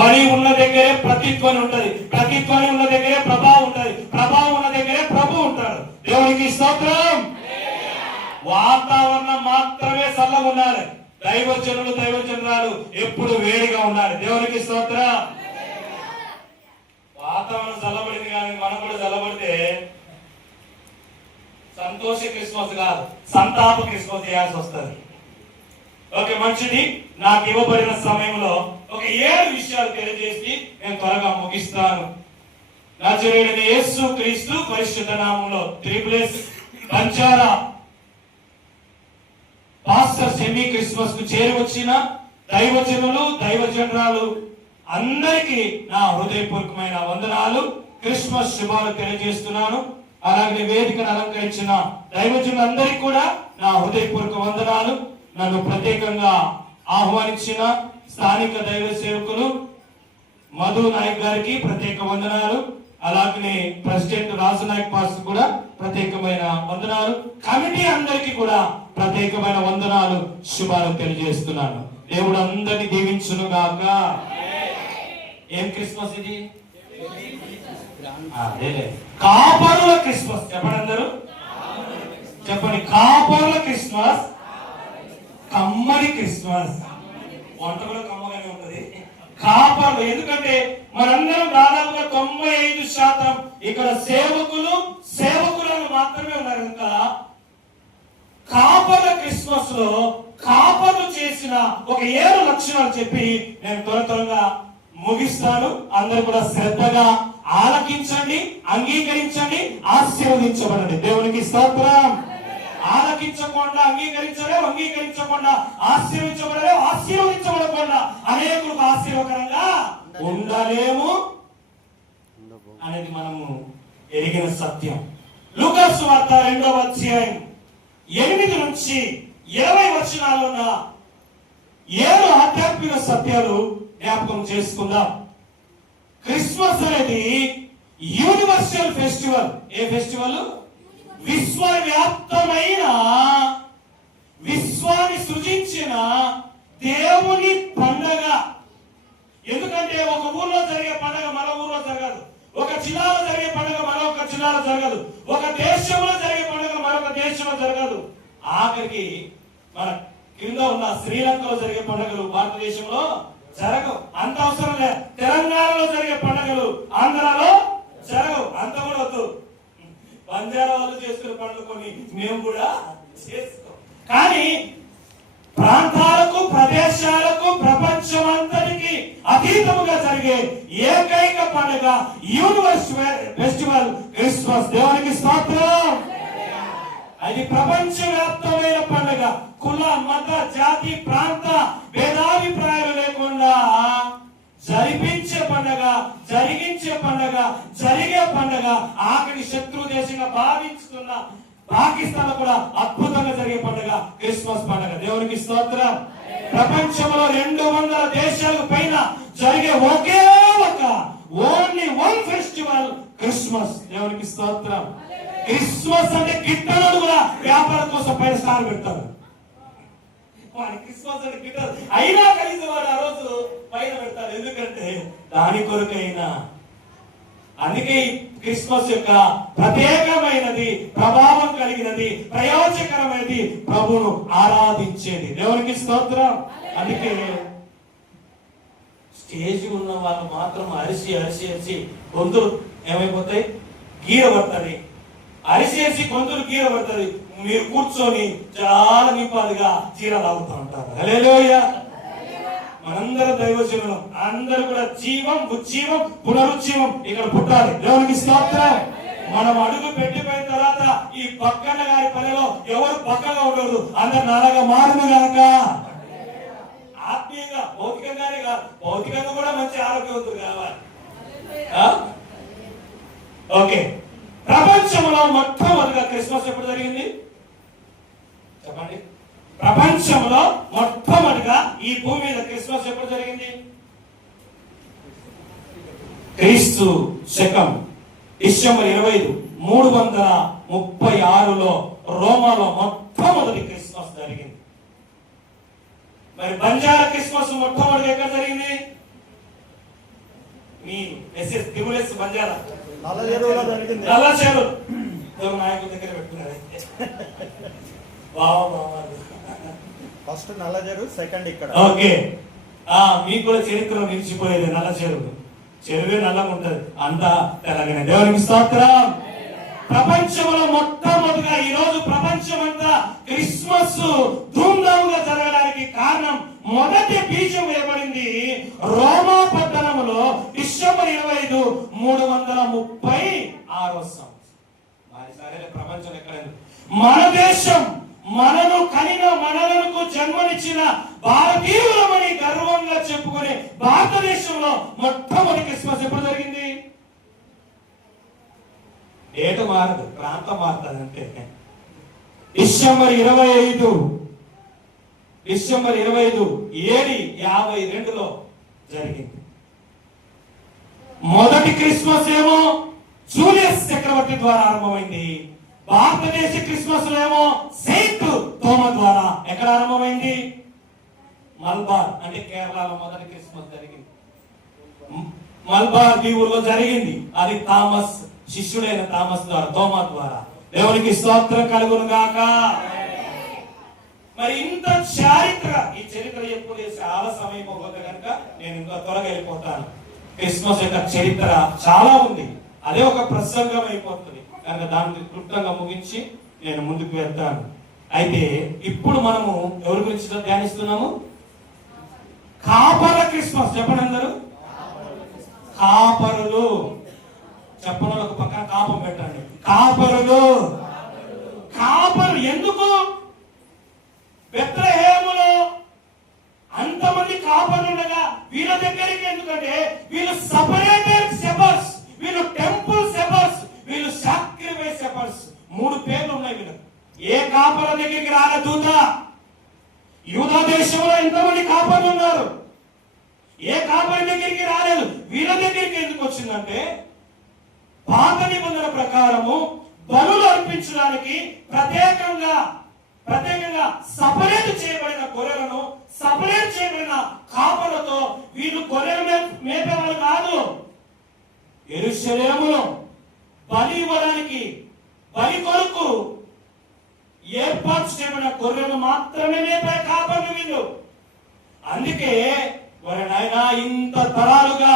ధ్వని ఉన్న దగ్గరే ప్రతిధ్వని ఉంటది, ప్రతిధ్వని ఉన్న దగ్గరే ప్రభావం ఉంటది, ప్రభావం ఉన్న దగ్గరే ప్రభు ఉంటాడు. దేవునికి స్తోత్రం. వాతావరణం మాత్రమే చల్లగా ఉండాలి, దైవజనులు దైవజనురాలు ఎప్పుడు వేడిగా ఉండాలి. దేవునికి స్తోత్రం. వాతావరణం చల్లబడింది కానీ మనం కూడా చల్లబడితే సంతోష క్రిస్మస్ కాదు, సంతాప క్రిస్మస్ చేయాల్సి వస్తుంది. ఓకే, మంచిది. నాకు ఇవ్వబడిన సమయంలో ఒక 7 విషయాలు తెలియజేసి నేను త్వరగా ముగిస్తాను. నజరేయుడైన యేసు క్రీస్తు పరిశుద్ధ నామములో త్రిపులేస్ బంజారా పాస్టర్ సెమీ క్రిస్మస్ కు చేరి వచ్చిన దైవజనులు దైవజనరాలు అందరికీ నా హృదయపూర్వకమైన వందనాలు, క్రిస్మస్ శుభాలు తెలియజేస్తున్నాను. అలాగే వేదికను అలంకరించిన దైవజనులందరికీ కూడా నా హృదయపూర్వక వందనాలు. నన్ను ప్రత్యేకంగా ఆహ్వానించిన స్థానిక దైవ సేవకులు మధు నాయక్ గారికి ప్రత్యేక వందనాలు. అలాగే ప్రెసిడెంట్ రాజు నాయక్ పాస్టర్ కూడా ప్రత్యేకమైన వందనాలు. కమిటీ అందరికీ కూడా ప్రత్యేకమైన వందనాలు, శుభాలు తెలియజేస్తున్నాను. దేవుడు అందరినీ దీవించును గాక. ఏం క్రిస్మస్ ఇది? కాపరుల క్రిస్మస్. చెప్పండి అందరూ, చెప్పండి. కాపరుల క్రిస్మస్, కమ్మడి క్రిస్మస్. వంట కూడా కమ్మగానే ఉంటది. కాపరులు, ఎందుకంటే మనందరం దాదాపుగా 95% ఇక్కడ సేవకులను మాత్రమే ఉన్నారు. ఇంకా కాపర్ల క్రిస్మస్ లో కాపర్లు చేసిన ఒక 7 లక్షణాలు చెప్పి నేను త్వరగా ముగిస్తాను. అందరూ కూడా శ్రద్ధగా ఆలకించండి, అంగీకరించండి, ఆశీర్వదించబడండి. దేవునికి స్తోత్రం. ఆలకించకుండా అంగీకరించలేవు, అంగీకరించకుండా ఆశీర్వించబడలేవు, ఆశీర్వదించబడకుండా అనేకులకు ఆశీర్వకరంగా ఉండలేము అనేది మనము ఎరిగిన సత్యం. లూకా సువార్త 2వ అధ్యాయం 8 నుంచి 20 వచనాల్లో ఉన్న 7 ఆధ్యాత్మిక సత్యాలు జ్ఞాపకం చేసుకుందాం. క్రిస్మస్ అనేది యూనివర్సల్ ఫెస్టివల్. ఏ ఫెస్టివల్? విశ్వవ్యాప్తమైన, విశ్వాన్ని సృజించిన దేవుని పండగ. ఎందుకంటే ఒక ఊర్లో జరిగే పండగ మరో ఊర్లో జరగదు, ఒక జిల్లాలో జరిగే పండుగ మరొక జిల్లాలో జరగదు, ఒక దేశంలో జరిగే పండుగ మరొక దేశంలో జరగదు. ఆఖరికి మన కింద ఉన్న శ్రీలంకలో జరిగే పండుగలు భారతదేశంలో జరగవు. అంత అవసరం లేదు. తెలంగాణలో జరిగే పండుగలు ఆంధ్రాలో జరగవు. అంత కూడా వద్దు. బంజారా వాళ్ళు చేసుకునే పండుగ కొన్ని మేము కూడా చేసుకోం. కానీ ప్రాంతాలకు, ప్రదేశాలకు, ప్రపంచమంతటికి అతీతముగా జరిగే ఏకైక పండుగ యూనివర్సల్ ఫెస్టివల్ క్రిస్మస్. దేవునికి స్తోత్రం. అది ప్రపంచవ్యాప్తమైన పండుగ. కుల, మత, జాతి, ప్రాంత భేదాభిప్రాయాలు లేకుండా జరిపించే పండుగ, జరిగించే పండుగ, జరిగే పండుగ. ఆఖరి శత్రు దేశంగా భావించుతున్న పాకిస్తాన్ కూడా అద్భుతంగా జరిగే పండుగ క్రిస్మస్ పండుగ. దేవునికి స్తోత్రం. ప్రపంచంలో 200 దేశాలకు పైన జరిగే ఒకే ఒక ఓన్లీ వన్ ఫెస్టివల్ క్రిస్మస్. దేవునికి స్తోత్రం. క్రిస్మస్ అంటే గిట్టనోడు కూడా వ్యాపారం కోసం పైన స్టార్ పెడతారు. క్రిస్మస్ అంటే గిట్టదు అయినా కలిసి వాడు ఆ రోజు పైన పెడతారు. ఎందుకంటే దాని కొరకైనా. అందుకే క్రిస్మస్ యొక్క ప్రత్యేకమైనది, ప్రభావం కలిగినది, ప్రయోజకరమైనది, ప్రభువును ఆరాధించేది. దేవునికి స్తోత్రం. అందుకే స్టేజ్ ఉన్న వాళ్ళు మాత్రం అరిసి అరిసి అరిసి గొంతులు ఏమైపోతాయి? గీరబడతాయి. అరిసేసి గొంతులు గీరబడతాయి. మీరు కూర్చొని చాలా నింపాదిగా చీర లాగుతూ ఉంటారు. హల్లెలూయా. మనందరం దైవజనులు, అందరూ కూడా జీవం, ఉజ్జీవం, పునరుజ్జీవం ఇక్కడ పుట్టాలి. దేవునికి స్తోత్రం. మనం అడుగు పెట్టిపోయిన తర్వాత ఈ పక్కన గారి పనిలో ఎవరు పక్కగా ఉండదు. అందరు నాలుగా మారును కనుక ఆత్మీయంగా, భౌతికంగానే కాదు, భౌతికంగా కూడా మంచి ఆరోగ్యవంతులు కావాలి. ఓకే, ప్రపంచంలో మొట్టమొదటిగా క్రిస్మస్ ఎప్పుడు జరిగింది చెప్పండి? ప్రపంచంలో మొట్టమొదటిగా ఈ భూమి మీద క్రిస్మస్ ఎప్పుడు జరిగింది? క్రీస్తు శకం డిసెంబర్ 25, 336లో రోమాలో మొట్టమొదటి క్రిస్మస్ జరిగింది. మరి బంజారా క్రిస్మస్ మొట్టమొదటి ఎక్కడ జరిగింది? మీ ఎస్ఎస్ తిరుమలేస్ బంజారా నల్ల చెరువులో జరిగింది. నల్ల చెరువు నాయకుల దగ్గర పెట్టుకున్నారు. ఫస్ట్ నల్ల చెరువు, సెకండ్ ఇక్కడ. ఓకే, మీకు కూడా చరిత్రలో నిలిచిపోయేది నల్ల చెరువు. చెరువే నల్లగా ఉంటది, అంతా తెలంగాణ. దేవునికి స్తోత్రం. ప్రపంచంలో మొట్టమొదటిగా ఈ రోజు ప్రపంచం అంతా క్రిస్మస్ ధూమ్ధాముగా జరగడానికి కారణం, మొదటి బీజం వేయబడింది రోమా పట్టణంలో డిసెంబర్ 25, 336 సంవత్సరం. మరి సరే, ప్రపంచం ఎక్కడైనా మన దేశం, మనను కనిన మనలకు జన్మనిచ్చిన భారతీయులమని గర్వంగా చెప్పుకునే భారతదేశంలో మొట్టమొదటి క్రిస్మస్ ఎప్పుడు జరిగింది? డేటు మారదు, ప్రాంతం మారుతుంది అంతే. డిసెంబర్ 25, 752లో జరిగింది. మొదటి క్రిస్మస్ ఏమో జూలియస్ చక్రవర్తి ద్వారా ఆరంభమైంది. భారతదేశ క్రిస్మస్ ఏమో సెయింట్ తోమ ద్వారా ఎక్కడ ఆరంభమైంది? మల్బార్, అంటే కేరళలో మొదటి క్రిస్మస్ జరిగింది. మల్బార్ దీవుల్లో జరిగింది. అది థామస్, శిష్యుడైన థామస్ ద్వారా, తోమ ద్వారా. దేవునికి స్తోత్రం కలుగును గాక. మరి ఇంత చారిత్ర, ఈ చరిత్ర చెప్పుకునే చాలా సమయం పోతుంది కనుక నేను ఇంకా త్వరగా వెళ్ళిపోతాను. క్రిస్మస్ యొక్క చరిత్ర చాలా ఉంది, అదే ఒక ప్రసంగం అయిపోతుంది కనుక దాన్ని క్లుప్తంగా ముగించి నేను ముందుకు వెళ్తాను. అయితే ఇప్పుడు మనము ఎవరి గురించి ధ్యానిస్తున్నాము? కాపర క్రిస్మస్. చెప్పండి అందరూ, కాపరులు. చెప్పని ఒక పక్కన కాపం పెట్టండి. కాపరులు. కాపరు ఎందుకు? బెత్లెహేములో అంతమంది కాపర్లు ఉండగా వీళ్ళ దగ్గరికి ఎందుకంటే వీళ్ళు సపరేటెడ్ షెపర్డ్స్, వీళ్ళు టెంపుల్ షెపర్డ్స్, వీళ్ళు సాక్రిఫైస్ షెపర్డ్స్. 3 పేర్లు ఉన్నాయి వీళ్ళకి. ఏ కాపర దగ్గరికి రాలే దూత? యూదా దేశంలో ఎంతమంది కాపర్లు ఉన్నారు, ఏ కాపరి దగ్గరికి రాలేదు. వీళ్ళ దగ్గరికి ఎందుకు వచ్చిందంటే పాత నిబంధన ప్రకారము బలులు అర్పించడానికి ప్రత్యేకంగా సపరేట్ చేయబడిన గొర్రెలను, సపరేట్ చేయబడిన కాపలతో వీళ్ళు గొర్రెలు మేపేవాళ్ళు కాదు. యెరూషలేములో బలి ఇవ్వడానికి, బలి కొరకు ఏర్పాటు చేయబడిన గొర్రెలు మాత్రమే మేపే కాపర్లు వీళ్ళు. అందుకే మరి నాయనా, ఇంత తరాలుగా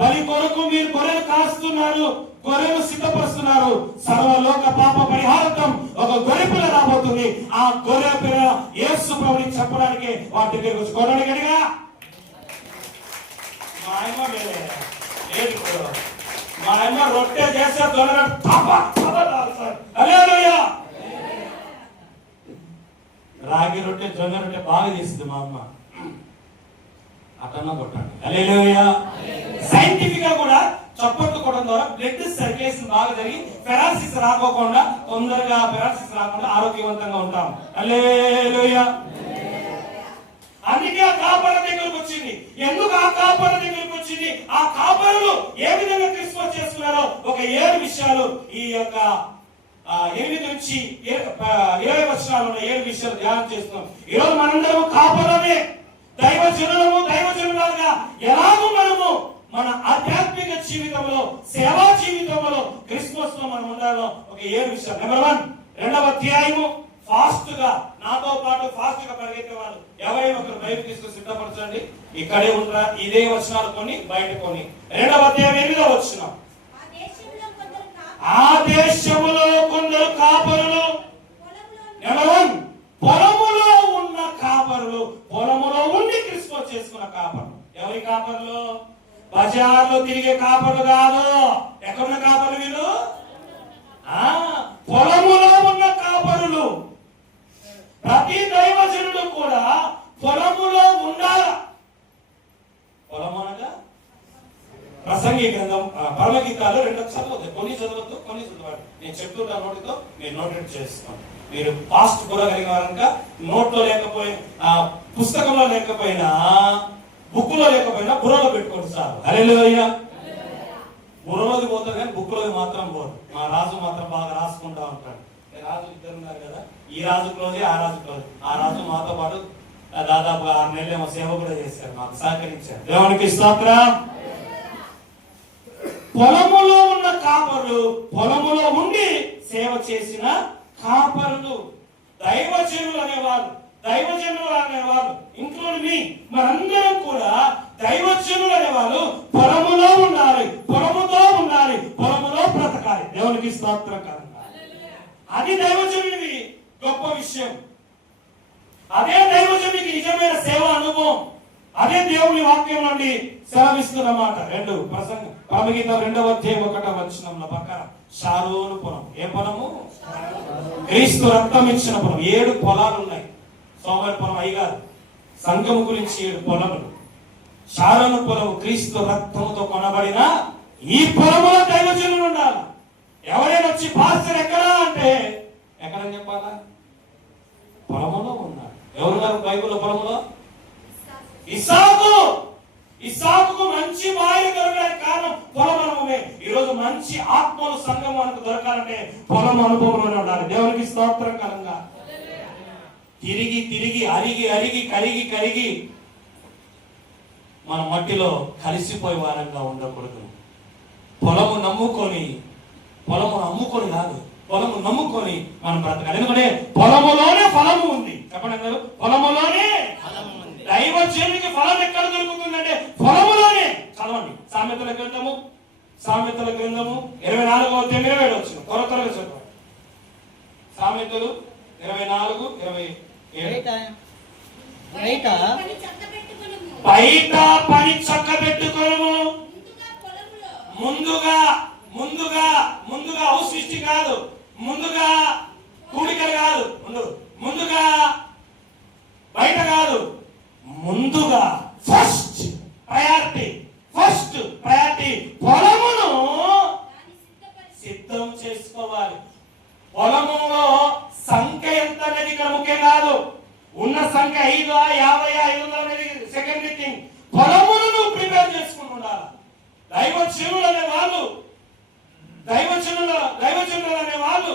బలి కొరకు మీరు గొర్రెలు కాస్తున్నారు, గొర్రెలు సిద్ధపరుస్తున్నారు. సర్వలోక పాప పరిహారార్థం ఒక గొర్రె పిల్ల రాబోతుంది. ఆ గొర్రె పిల్ల యేసు ప్రభువుని చెప్పడానికి వాటి దగ్గరికి వచ్చి గొర్రెలు గడిగా మా అమ్మ రొట్టె చేసే గొర్రెలు రాగి రొట్టె, జొన్న రొట్టె బాగా చేసింది మా అమ్మ. అటన్నా కొట్టండి. హల్లెలూయా. సైంటిఫిక్ గా కూడా చప్పట్లు కొట్టడం ద్వారా బ్లడ్ సర్క్యులేషన్ బాగా జరిగి పెరాలసిస్ రాకుండా, తొందరగా పెరాలసిస్ రాకుండా ఆరోగ్యవంతంగా ఉంటాం. హల్లెలూయా. అందుకే ఆ కాపర దగ్గరకు వచ్చింది. ఎందుకు ఆ కాపర దగ్గరకు వచ్చింది? ఆ కాపరులు ఏ విధంగా క్రిస్మస్ చేసుకున్నారో ఒక 7 విషయాలు ఈ యొక్క 8 నుంచి 20 వచనాలు ఉన్న 7 విషయాలు ధ్యానం చేస్తున్నాం. ఈరోజు మనందరం కాపరమే, దైవజనులుగా ఎలాగో మనము మన ఆధ్యాత్మిక జీవితంలో, సేవా జీవితంలో క్రిస్మస్ లో మనం ఉండాలో ఒక 7 విషయాలు. నెంబర్ 1, 2వ అధ్యాయము. ఫాస్ట్ గా నాతో పాటు ఫాస్ట్ గా పరిగెత్తే వాళ్ళు ఎవరైనా ఒకరు బయట తీసుకుని సిద్ధపరచండి. ఇక్కడే ఉంటారా? ఇదే వచనాలు కొన్ని, బయట కొన్ని. 2వ అధ్యాయం 8వ వచనం. ఆ దేశములో కొందరు కాపరులు. నెంబర్ 1, పొలములో ఉన్న కాపరులు, పొలములో ఉండి క్రిస్మస్ చేసుకున్న కాపరులు. ఎవరి కాపరులు? బజార్లో తిరిగే కాపరులు కాదు. ఎక్కడున్న కాపరులు వీళ్ళు? పొలములో ఉన్న కాపరులు. ప్రతి దైవజనుడు కూడా పొలములో ఉండాలి. పొలము అనగా ప్రసంగి గ్రంథం, పరమగీతాలు 2 చదవద్దు, కొన్ని చదవద్దు, కొన్ని చదవాలి. నేను చెప్తుంటా నోటితో, మీరు నోటెడ్ చేస్తాం. మీరు ఫాస్ట్ కూరగలిగిన వారంగా నోట్లో లేకపోయినా, పుస్తకంలో లేకపోయినా, బుక్ లో లేకపోయినా బుర్రలో పెట్టుకోండి సార్. హల్లెలూయా. బుర్రలోది పోతుంది కానీ బుక్ లోది మాత్రం పోదు. మా రాజు మాత్రం బాగా రాసుకుంటా ఉంటాడు. రాజు 2 ఉన్నారు కదా, ఈ రాజు క్లోజే, ఆ రాజు క్లోజ్. ఆ రాజు మాతో పాటు దాదాపు 6 నెలలు సేవ కూడా చేశారు, మాకు సహకరించారు. దేవునికి స్తోత్రం. పొలములో ఉన్న కాపరులు, పొలములో ఉండి సేవ చేసిన కాపరులు, దైవజనులు అనేవారు ఇంక్లూడ్ మీ, మనందరం కూడా దైవజనులు అనేవాళ్ళు పొలములో ఉండాలి, పొలముతో ఉండాలి, పొలములో బ్రతకాలి. దేవునికి స్తోత్రం కలంగా. అది దైవజనుడికి గొప్ప విషయం. అదే దైవజనుడికి నిజమైన సేవ అనుభవం. అదే దేవుని వాక్యం నుండి సెలవిస్తున్నమాట. 2 ప్రసంగం పరమగీతం 2వ అధ్యాయం 1వ వచనంలో పక్కన షారోను పొలం. ఏ పొలము? క్రీస్తు రక్తం ఇచ్చిన పొలం. 7 పొలాలు ఉన్నాయి. సోమవారి పొలం అయ్యగారు సంఘము గురించి 7 పొలములు. షారోను పొలము క్రీస్తు రక్తముతో కొనబడిన ఈ పొలములో దైవజనులు ఉండాలి. ఎవరైనా వచ్చి పాస్టర్ ఎక్కడా అంటే ఎక్కడని చెప్పాలా? పొలములో ఉన్నాడు. ఎవరున్నారు బైబిల్లో పొలములో? ఇస్సాకుకు మంచి భార్య దొరకడానికి కారణం పొలం అనుభవమే. ఈరోజు మంచి ఆత్మలు సంఘం మనకు దొరకాలంటే పొలం అనుభవంలోనే ఉండాలి. దేవునికి స్తోత్రం కలంగా. తిరిగి అరిగి కరిగి మన మట్టిలో కలిసిపోయే వారంగా ఉండకూడదు. పొలమును అమ్ముకొని కాదు, పొలము నమ్ముకొని మనం బ్రతకాలి. ఎందుకంటే పొలములోనే ఫలము ఉంది. చెప్పండి అందరూ, పొలములోనే దైవజనునికి ఫలం ఎక్కడ దొరుకుతుందంటే పొలములోనే. చదవండి సామెతల గ్రంథము 24వ అధ్యాయం 27 వచ్చిన త్వరగా చదవండి. సామెతలు 24:27. బయట పని చక్క పెట్టుకొనుము. ముందుగా సృష్టి కాదు, ముందుగా కూడికలు కాదు, ముందుగా బయట కాదు, ముందుగా ఫస్ట్ ప్రయారిటీ పొలమును సిద్ధం చేసుకోవాలి. పొలములో సంఖ్య ఎంత అనేది ఇక్కడ ముఖ్యం కాదు. ఉన్న సంఖ్య 5, 50, 500 అనేది సెకండరీ థింగ్. పొలమును నువ్వు ప్రిపేర్ చేసుకుని ఉండాలి. దైవజనులు అనే వాళ్ళు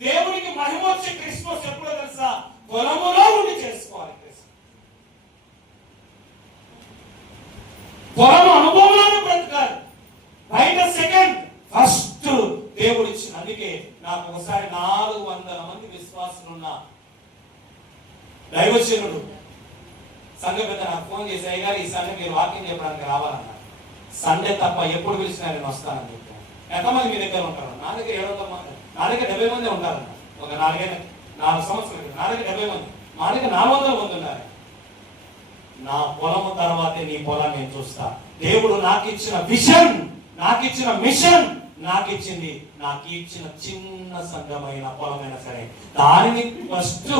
దేవునికి మహిమ వచ్చే క్రిస్మస్ ఎప్పుడో తెలుసా? పొలములో ఉండి చేసుకోవాలి. పొలము అనుభవంలోనే బ్రతకాలి. బయట సెకండ్, ఫస్ట్ దేవుడు ఇచ్చిన. అందుకే నాకు ఒకసారి 400 మంది విశ్వాసులున్న దైవజనుడు సంఘ పెద్ద నాకు ఫోన్ చేసి, అయ్యారు ఈ సండే మీరు వాకింగ్ చెప్పడానికి రావాలన్నారు. సండే తప్ప ఎప్పుడు పిలిచినా నేను వస్తానని చెప్పాను. ఎంతమంది మీ దగ్గర ఉంటారు? నా దగ్గర 700 మంది, నా దగ్గర 70 మంది ఉంటారన్న. ఒక 4 సంవత్సరాలు నా దగ్గర 70 మంది, మా దగ్గర 400 మంది ఉన్నారు. నా పొలము తర్వాతే నీ పొలాన్ని నేను చూస్తా. దేవుడు నాకు ఇచ్చిన విజన్, నాకు ఇచ్చిన మిషన్, నాకు ఇచ్చిన చిన్న సంఘమైన పొలమైనా సరే దానిని ఫస్ట్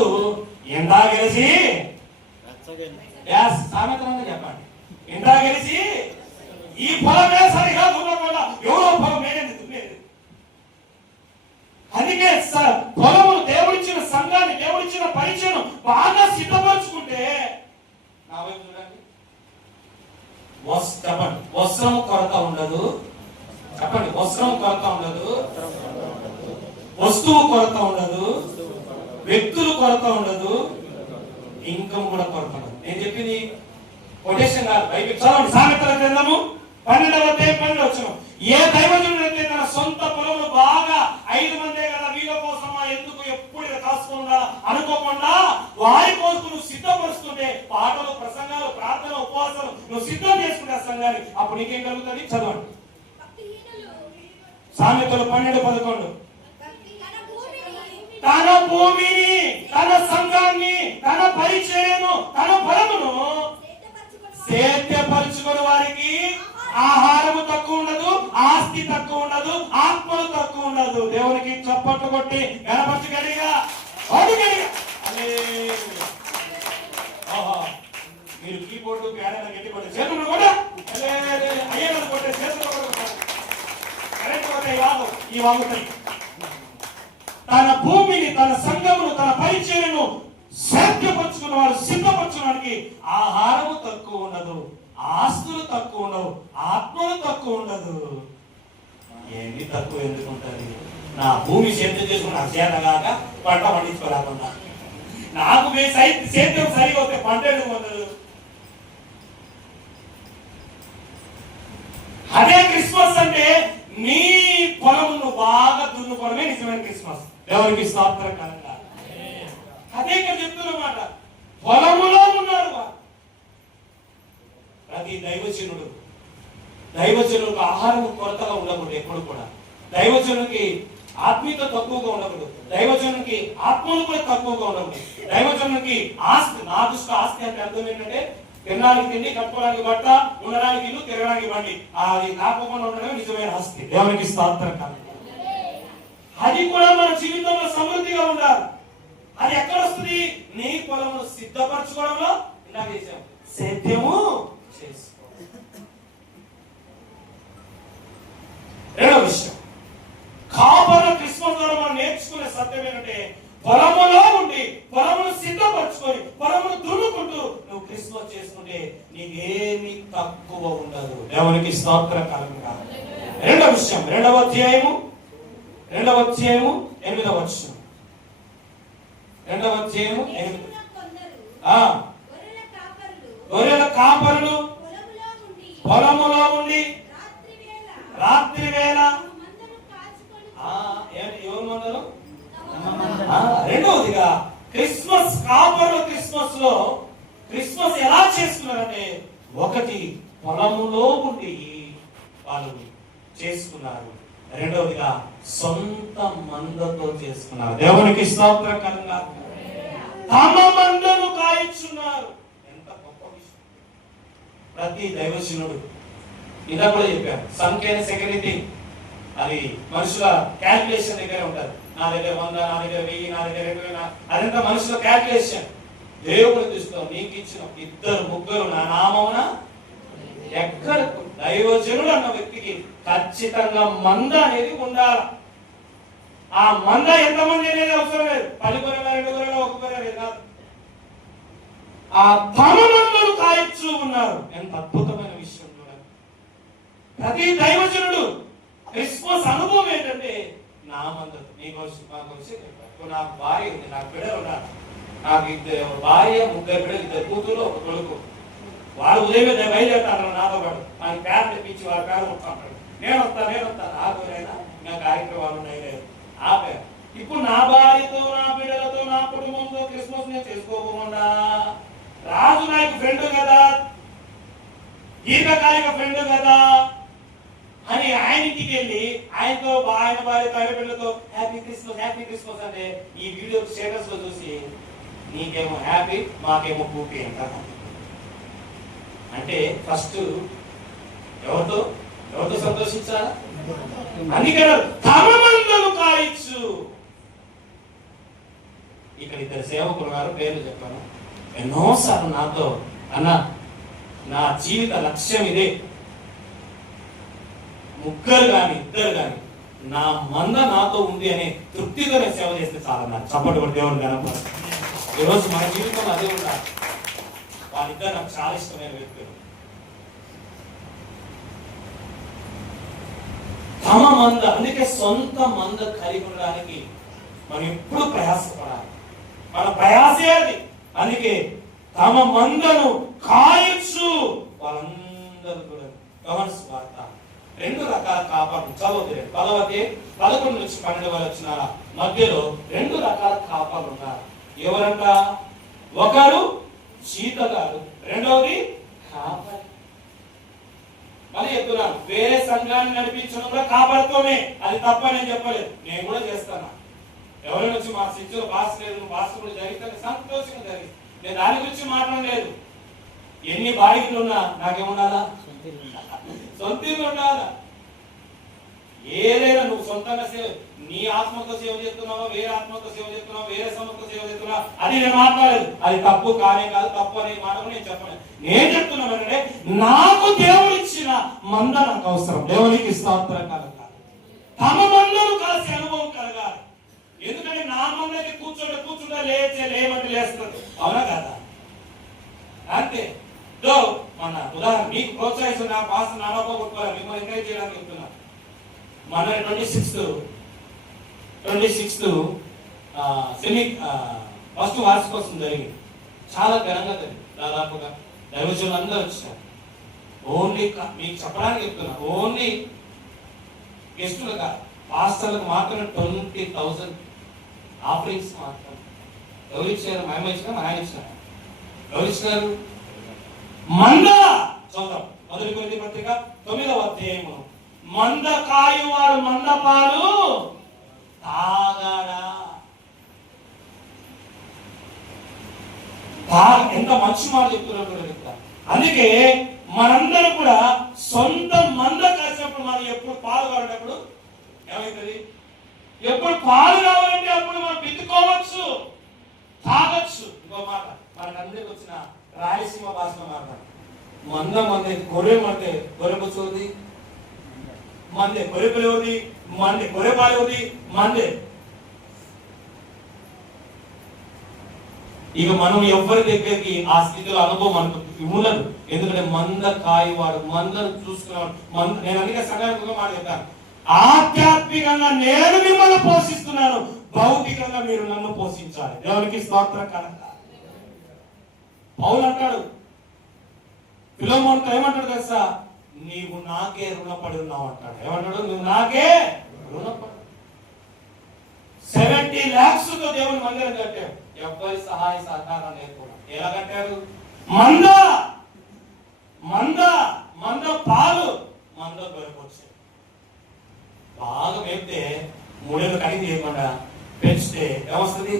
ఎండా గెలిచి సామెతలంగా చెప్పండి. ఎండా గెలిచి ఈ పొలమే సరిగా ఉండకుండా ఎవరో పొలం ఏదైంది దున్నేది. అందుకే పొలము దేవుడిచ్చిన సంఘాన్ని, దేవుడిచ్చిన పరిచయం బాగా సిద్ధపరచుకుంటే నా వైపు చూడండి. చెప్పండి, వస్త్రం కొరత ఉండదు. చెప్పండి, వస్త్రం కొరత ఉండదు, వస్తువు కొరత ఉండదు, వ్యక్తులు కొరత ఉండదు, ఇన్కమ్ కూడా కొరత ఉండదు. నేను చెప్పింది కొటేషన్ కాదు, బైబిల్ చదవండి. సామెతల గ్రంథము 12వ అధ్యాయం 12వ వచనం. ఏ దైవజనుడు అయితే తన సొంత పొలమును బాగా 5 మందే కదా వీళ్ళ కోసమా ఎందుకు ఎప్పుడు కాసుకుండా అనుకోకుండా వారి కోసం నువ్వు సిద్ధపరుస్తుంటే, పాటలు, ప్రసంగాలు, ప్రార్థన, ఉపవాసాలు నువ్వు సిద్ధం చేసుకుంటే ఆ సంఘానికి, అప్పుడు నీకేం కలుగుతుంది? చదవండి సామెతలు 12:11. తన భూమిని, తన సంఘాన్ని, తన పరిచయను, తన పొలమును సేద్యపరుచుకుని వారికి ఆహారము తక్కువ ఉండదు, ఆస్తి తక్కువ ఉండదు, ఆత్మలు తక్కువ ఉండదు. దేవునికి చప్పట్లు కొట్టి గణపతి గడిగా మీరు కీబోర్డు ప్యాడెల గట్టి కొట్టే చేతులు కూడా అయ్యేది కొట్టే చేతులు కూడా కరెంట్ కొట్టే ఈ వాగుతాయి. తన భూమిని, తన సంఘమును, తన పరిచయను సేద్యపరుచుకున్న వారు సిద్ధపరచడానికి ఆహారము తక్కువ ఉండదు, ఆస్తులు తక్కువ ఉండవు, ఆత్మలు తక్కువ ఉండదు. ఏమి తక్కువ ఎందుకు ఉంటుంది? నా భూమి సేద్యం చేసుకుని నాకు చేత కాక పంట పండించుకోలేకుండా, నాకు సేద్యం సరిగా వస్తే పంట ఎందుకు ఉండదు? అదే క్రిస్మస్ అంటే పంచుకోవడమే నిజమైన క్రిస్మస్. దేవునికి స్తోత్రకరంగా. అదే ఇక్కడ చెప్తున్నమాట. పొలములో ఉన్నారు వారు. ప్రతి దైవజనులకు ఆహారం కొరతగా ఉండకూడదు. ఎప్పుడు కూడా దైవజనునికి ఆత్మీయత తక్కువగా ఉండకూడదు. దైవజనునికి ఆత్మలు కూడా తక్కువగా ఉండకూడదు. దైవజనునికి ఆస్తి, నా దృష్టి ఆస్తి అంటే అర్థం ఏంటంటే తినడానికి తిండి, కట్టుకోవడానికి బట్ట, ఉండడానికి ఇల్లు, తిరగడానికి బండి. అది కాకుండా ఉండడమే నిజమైన ఆస్తి. దేవునికి స్తోత్రం. అది కూడా మన జీవితంలో సమృద్ధిగా ఉండాలి. అది ఎక్కడ వస్తుంది? నీ పొలమును సిద్ధపరచుకోవడంలో ఇందాక చేసాం, సేద్యము చేసుకో. రెండవ విషయం, కాపర క్రిస్మస్ ద్వారా మనం నేర్చుకునే సత్యం ఏంటంటే పొలములో ఉండి పొలమును సిద్ధపరచుకొని పొలమును దున్నుకుంటూ నువ్వు క్రిస్మస్ చేసుకుంటే నీకేమీ తక్కువ ఉండదు. దేవునికి స్తోత్రకరంగా. రెండవ విషయం, రెండవ అధ్యాయము 8వ వచనం. 2వ అధ్యాయము 8. గొర్రెల కాపరులు పొలములో ఉండి రాత్రి వేళ ఎవరు మందలు? రెండవదిగా క్రిస్మస్ కాపరులు క్రిస్మస్ ఎలా చేసుకున్నారంటే, ఒకటి పొలములో ఉండి వాళ్ళు చేసుకున్నారు. రెండవదిగా సొంత మందతో చేసుకున్నారు. దేవునికి స్తోత్రకరంగా. తమ మందను కాయించున్నారు. ఎంత గొప్ప విషయం. ప్రతి దైవజనుడు ఇలా కూడా చెప్పారు, సంఖ్య సెక్యూరిటీ అది మనుషుల క్యాల్కులేషన్ దగ్గర ఉంటారు. నా దగ్గర 100, నా దగ్గర 1000, నా దగ్గర 20, అదంతా మనుషుల క్యాల్కులేషన్. దేవుని దృష్టిలో నీకు ఇచ్చిన 2, 3 నా నామమున ఎక్కడ దైవజనుడు అన్న వ్యక్తికి ఖచ్చితంగా మంద అనేది ఉండాలి. ఆ మంద ఎంతమంది అనేది అవసరం లేదు. 10 గొర్రెల, 2 గొర్రెల, 1 గొర్రె కాదు. ఆ తమ మందను కాయచ్చు ఉన్నారు. ఎంత అద్భుతమైన విషయం చూడండి. ప్రతి దైవజనుడు క్రిస్మస్ అనుభవం ఏంటంటే, నా మంద నాకు భార్య ఉంది, నాకు బిడ్డలు ఉన్నారు, నాకు 2 భార్య, 3 బిడ్డలు, 2 కూతురు, 1 కొడుకు. వాళ్ళు ఉదయమే బయలుదేరుతారు నాతో పాటు. ఆయన పేరు తెప్పించి వాళ్ళ పేరు కొట్టుకుంటాడు. నేను వస్తాను ఆగోరైనా ఇంకా కార్యక్రమాలు ఉన్నాయి లేదు ఆపే. ఇప్పుడు నా భార్యతో, నా బిడ్డలతో, నా కుటుంబంతో క్రిస్మస్ నేను చేసుకోకుండా, రాజు నాకు ఫ్రెండ్ కదా, దీర్ఘకాలిక ఫ్రెండ్ కదా అని ఆయన ఇంటికి వెళ్ళి ఆయనతో, ఆయన భార్యతో, ఆయన బిడ్డలతో హ్యాపీ క్రిస్మస్ అంటే ఈ వీడియో స్టేటస్ లో చూసి నీకేమో హ్యాపీ, మాకేమో కూపీ అంటారు. అంటే ఫస్ట్ ఎవరితో సంతోషించాలా? అందుకే తమ మందను కాయచ్చు. ఇక్కడ 2 సేవకులు ఉన్నారు, పేర్లు చెప్పాను. ఎన్నోసార్లు నాతో అన్న నా జీవిత లక్ష్యం ఇదే, 3 గాని 2 గాని నా మంద నాతో ఉంది అనే తృప్తితో నేను సేవ చేస్తే చాలా. నాకు చప్పటి కొట్టి దేవుడు కనపడ. ఈరోజు మన జీవితంలో అదే ఉండాలి. వాళ్ళిద్దరు నాకు చాలా ఇష్టమైన వ్యక్తులు. తమ మంద, అందుకే సొంత మంద కలిగి ఉండడానికి మనం ఎప్పుడు ప్రయాసపడాలి. మన ప్రయాసే అది. అందుకే తమ మందను కాయచ్చు. వాళ్ళందరూ కూడా యోహాను వార్త 2 రకాల కాపర్లు చదువుతారు. 11 నుంచి 12 వచనాల మధ్యలో 2 రకాల కాపర్లు ఉన్నారు. ఎవరంట? ఒకరు చీతగాడు, రెండవది కాపరి. మళ్ళీ చెప్తున్నాను, వేరే సంఘాన్ని నడిపించడం కూడా కాపరితోనే. అది తప్ప నేను చెప్పలేదు, నేను కూడా చేస్తాను. ఎవరైనా వచ్చి మా శిక్షలో భాష లేదు, భాష కూడా జరిగితే సంతోషంగా జరిగింది. నేను దాని గురించి మాట్లాడలేదు. ఎన్ని బాధ్యతలు ఉన్నా నాకేముండాలా? సొంతంగా ఉండాలా. ఏదైనా నువ్వు సొంతంగా సేవ, నీ ఆత్మతో సేవ చేస్తున్నావా, వేరే ఆత్మతో సేవ చేస్తున్నావా, వేరే సమతో సేవ చేస్తున్నావా, అది నేను మాట్లాడలేదు. అది తప్పు కానే కాదు. తప్పు అనే మాట నేను చెప్పలేదు. నేను చెప్తున్నాను అంటే నాకు దేవుడు ఇచ్చిన మంద నాకు అవసరం. దేవునికి స్తోత్రం కలగాలి. తమ మందను కలిసి అనుభవం కలగాలి. ఎందుకంటే నా మందకి కూర్చుంటే లేమంటే లేస్తుంది. అవునా కదా? అంతే. మన ఉదాహరణ మీకు ప్రోత్సహిస్తున్న పాస్ నానో కొట్టుకోవాలి, మిమ్మల్ని ఎంకరేజ్ చేయడానికి చెప్తున్నా. మన 26th సెమీ ఫస్ట్ వార్షికోత్సవం జరిగింది. చాలా ఘనంగా జరిగింది. దాదాపుగా దైవజనులు అందరూ వచ్చారు. ఓన్లీ మీకు చెప్పడానికి చెప్తున్నా, ఓన్లీ గెస్టులు కాదు, పాస్టర్లకు మాత్రం 20,000 ఆఫరింగ్స్ మాత్రం. ఎవరు ఇచ్చారు? మా అమ్మ ఇచ్చిన, మా ఆయన ఇచ్చిన. ఎవరు ఇచ్చినారు? మంద. చూద్దాం మొదటి కొరింథీ పత్రిక 9వ అధ్యాయము. మంద కాయువాడు మంద పాలు తాగాడా? ఎంత మంచి మాట చెప్తున్నారు ఇక్కడ. అందుకే మనందరం కూడా సొంత మంద కాసినప్పుడు మనం ఎప్పుడు పాలు కావాలన్నప్పుడు ఏమైతుంది? ఎప్పుడు పాలు కావాలంటే అప్పుడు మనం పెట్టుకోవచ్చు, తాగొచ్చు. ఇంకో మాట మనకందరికి వచ్చిన రాయలసీమ భాషలో మాట, మందే గొర్రె మందే గొర్రెపచ్చుది, మందే గొర్రెపలేవుది, మందే గొర్రెపాలేవుది, మందే. ఇక మనం ఎవరి దగ్గరికి ఆ స్థితిలో అనుభవం మనకు ఉండదు. ఎందుకంటే మంద కాయవాడు, మందను చూసుకునేవాడు. నేను అందుకే సకాలంగా మాట చెప్తాను, ఆధ్యాత్మికంగా నేను మిమ్మల్ని పోషిస్తున్నాను, భౌతికంగా మీరు నన్ను పోషించాలి. దేవునికి స్తోత్రం కనుక పౌలు అంటాడు ఫిలోమోనుతో, ఏమంటాడు తెలుసా? నీవు నాకే రుణపడి ఉన్నావు అంటాడు. ఏమంటాడు? నువ్వు నాకే రుణపడి. 70 lakhs తో దేవుని మందిరం కట్టాడు. ఎవరి సహాయ సహకారం లేకుండా. ఎలా కట్టారు? మంద మంద మంద పాలు మంద దొరకొచ్చాయి. బాగా మేపితే 3 ఏళ్ళు కడిగి చేయకుండా పెంచితే ఏమొస్తుంది?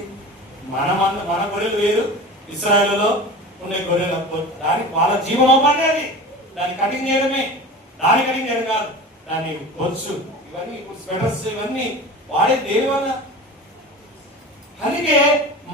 మన గొర్రెలు వేరు, ఇశ్రాయేలులో ఉండే గొర్రెలు. దానికి వాళ్ళ జీవనోపాధి అది. దాన్ని కటింగ్ చేయడమే, దాని కటింగ్ చేయడం కాదు, దాన్ని బొచ్చు ఇవన్నీ ఇప్పుడు స్వెటర్స్ ఇవన్నీ వాడే దేని వల్ల. అందుకే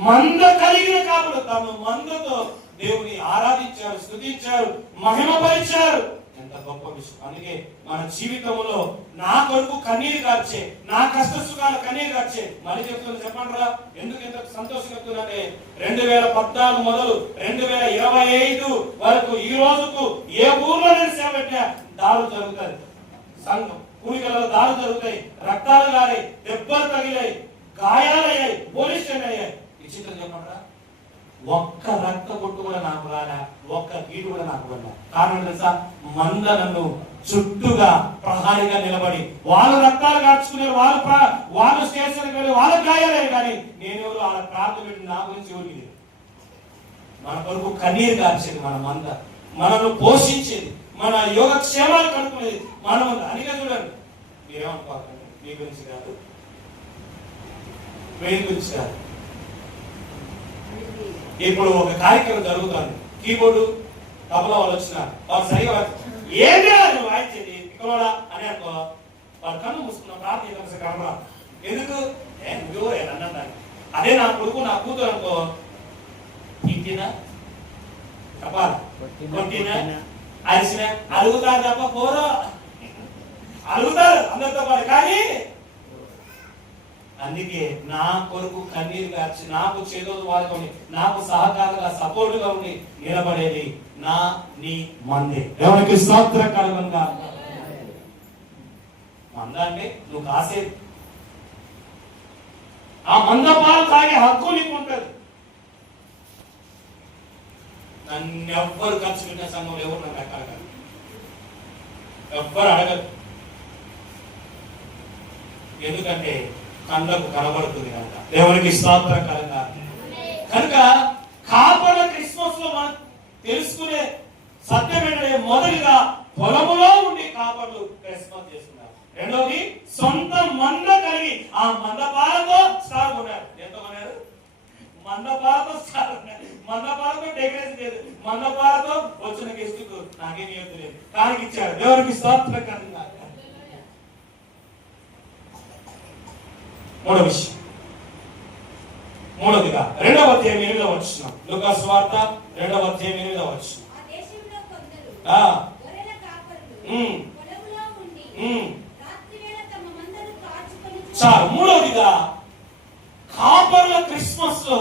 మంద కలిగిన కాపుడు తాము మందతో దేవుని ఆరాధించారు, స్తుతించారు, మహిమపరిచారు. ఎంత గొప్ప విషయం. అందుకే మన జీవితంలో నా కొరకు కన్నీరు కార్చే, నా కష్ట సుఖాలు కన్నీరు కార్చే. మళ్ళీ చెప్తున్నా, చెప్పండిరా ఎందుకు ఎంత సంతోషంగా చెప్తున్నానంటే 2014 మొదలు 2025 వరకు ఈ రోజుకు ఏ ఊర్లో నేను సేవ పెట్టినా దాడులు జరుగుతాయి, సంఘం కూలికలలో దాడులు జరుగుతాయి, రక్తాలు గారాయి, దెబ్బలు తగిలాయి, గాయాలయ్యాయి, పోలీస్ స్టేషన్ అయ్యాయి. విచిత్రం చెప్పండిరా, ఒక్క రక్త బొట్టు కూడా నాకు రాలా, ఒక్క గీటు కూడా నాకు పడలా. కారణం తెలుసా? మంద నన్ను చుట్టూగా ప్రహారీగా నిలబడి వాళ్ళు రక్తాలు కాచుకున్నారు, వాళ్ళు స్టేషన్కి వెళ్ళి వాళ్ళకి గాయాలయ్యారు. కానీ నేనెవరు వాళ్ళ ప్రార్థన పెట్టి నా గురించి ఎవరికి లేదు. మన కొరకు కన్నీరు కార్చేది మన మంద, మనను పోషించేది, మన యోగక్షేమాలు కనుక్కునేది మన మంద. అందుకే చూడండి, మీరేమనుకోకండి, మీ గురించి కాదు, మీ గురించి కాదు. ఇప్పుడు ఒక కార్యక్రమం జరుగుతుంది, కీబోర్డు తబలా వాళ్ళు వచ్చినారు, వాళ్ళు సరిగా ఏంటి నువ్వు వాయించేది ఇక్కడ అని అనుకో, వాళ్ళు కన్ను మూసుకున్నాం, ప్రార్థన కనరా. ఎందుకు? నువ్వు అన్నాను. అదే నా కొడుకు నా కూతురు అనుకో, ఇంటినా చెప్పాలి, కొట్టినా అరిసినా అడుగుతారు తప్ప పోరో, అడుగుతారు అందరితో పాటు. కానీ అందుకే నా కొరకు కన్నీరు కార్చి, నాకు చేదోడు వాడుకొని, నాకు సహకారంగా సపోర్టుగా ఉండి నిలబడేది నా నీ మందే. దేవునికి స్తోత్రం కలుగునుగా. మంద అంటే నువ్వు కాసేది, ఆ మంద పాలు తాగే హక్కు నీకు ఉంటుంది. నన్ను ఎవ్వరు ఖర్చు పెట్టిన సంఘంలో ఎవరు నన్ను ఎక్కడ ఎవ్వరు అడగదు. ఎందుకంటే కళ్ళకు కనబడుతుంది కనుక. దేవునికి స్తోత్రం కలుగుగా. కనుక కాపల క్రిస్మస్ లో మనం తెలుసుకునే సత్యం ఏంటంటే, మొదటిగా పొలములో ఉండి కాపలు క్రిస్మస్ చేస్తున్నారు. రెండోది సొంత మంద కలిగి ఆ మందపాలతో స్టార్ కొన్నారు. ఎంత కొన్నారు? మందపాలతో స్టార్ కొన్నారు. మందపాలతో డెకరేషన్ లేదు, మందపాలతో వచ్చిన గెస్టుకు నాకేం లేదు, కానికి ఇచ్చారు. దేవునికి స్తోత్రం కలుగుగా. మూడో విషయం, మూడోదిగా 2వ అధ్యాయం 8వ వచనం, లూకా సువార్త 2వ అధ్యాయం 8వ వచనం. చాలు. మూడోదిగా కాపర్ల క్రిస్మస్ లో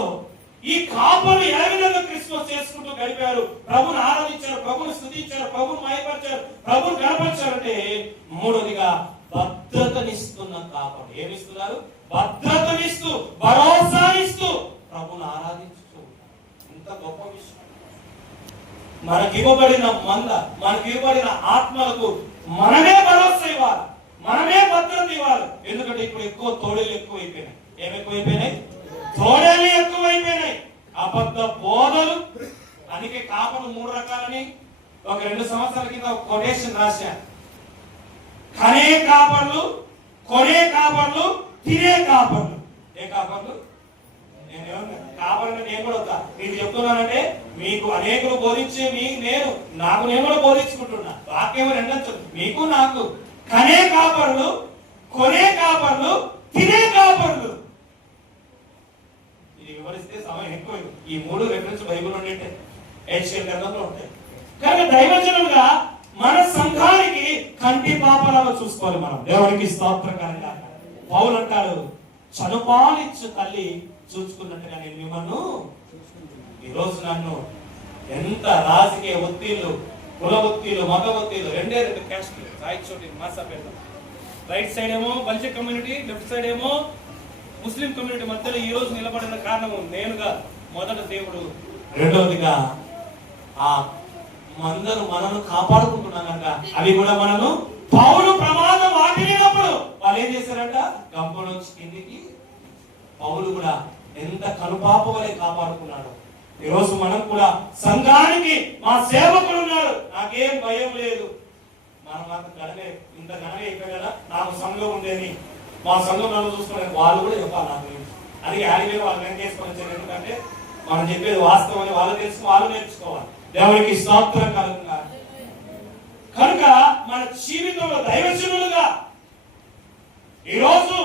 ఈ కాపర్లు ఏ విధంగా క్రిస్మస్ చేసుకుంటూ గడిపారు, ప్రభుని ఆరాధించారు, ప్రభుని స్తుతించారు, ప్రభుని మహిమపరిచారు, ప్రభుని గణపరిచారంటే, మూడోదిగా భద్రతనిస్తున్న కాపరు. ఏమిస్తున్నారు? భద్రతనిస్తూ, భరోసానిస్తూ ప్రభుని ఆరాధిస్తూ. ఇంత గొప్ప విషయం. మనకివ్వబడిన మంద, మనకివ్వబడిన ఆత్మలకు మనమే భరోసా ఇవ్వాలి, మనమే భద్రత ఇవ్వాలి. ఎందుకంటే ఇప్పుడు ఎక్కువ తోడేళ్ళు ఎక్కువైపోయినాయి. ఏమి ఎక్కువైపోయినాయి? తోడేళ్ళు ఎక్కువైపోయినాయి. అబద్ధ బోధలు. అందుకే కాపలు 3 రకాలని ఒక 2 సంవత్సరాల కింద ఒక కొటేషన్ రాశాను. కనే కాపర్లు, కొనే కాపర్లు, తినే కాపర్లు. ఏ కాపర్లు? కాపర్లు నేను కూడా వద్దా మీకు చెప్తున్నానంటే, మీకు అనేకులు బోధించే నేను కూడా బోధించుకుంటున్నా. వాక్యం రెండొచ్చు, మీకు నాకు. కనే కాపర్లు, కొనే కాపర్లు, తినే కాపర్లు. ఇది వివరిస్తే సమయం ఎక్కువ. ఈ 3 రెఫరెన్స్ బైబిల్ నుండి ఏషియన్ గ్రంథంలో ఉంటాయి. కనుక దైవజనులుగా మన సంఘానికి కంటి పాపలాగా చూసుకోవాలి మనం. దేవునికి స్తోత్రకరంగా. పౌలు అంటాడు, చనుపాలిచ్చు తల్లి చూసుకున్నట్టుగా నేను మిమ్మల్ని. ఈరోజు నన్ను ఎంత రాజకీయ ఒత్తిళ్లు, కుల ఒత్తిళ్లు, మత ఒత్తిళ్లు, 2 క్యాస్ట్ రాయచోటి మాసా పెడతాం. రైట్ సైడ్ ఏమో బల్జ కమ్యూనిటీ, లెఫ్ట్ సైడ్ ఏమో ముస్లిం కమ్యూనిటీ మధ్యలో ఈ రోజు నిలబడిన కారణము నేనుగా. మొదట దేవుడు, రెండవదిగా ఆ మందరు మనను కాపాడుకుంటున్నాం కనుక అవి కూడా మనను. పౌలు ప్రమాదం వాటినప్పుడు వాళ్ళు ఏం చేశారంట? గంపలోంచి కిందికి. పౌలు కూడా ఎంత కనుపాప వలె కాపాడుకున్నాడు. ఈరోజు మనం కూడా సంఘానికి మా సేవకుడు ఉన్నాడు, నాకేం భయం లేదు. మనం మాత్రం గడనే ఇంత గడనే అయిపోయి కదా, నాకు సంఘం ఉండేది, మా సంఘం నన్ను చూసుకోలేదు. వాళ్ళు కూడా చెప్పాలి నాకు. అది యాడివేరు వాళ్ళు నేను చేసుకొని వచ్చారు. ఎందుకంటే మనం చెప్పేది వాస్తవం అని వాళ్ళు వాళ్ళు నేర్చుకోవాలి. దేవునికి స్తోత్రం కలుగుగా. కనుక మన జీవితంలో దైవజనులుగా ఈరోజు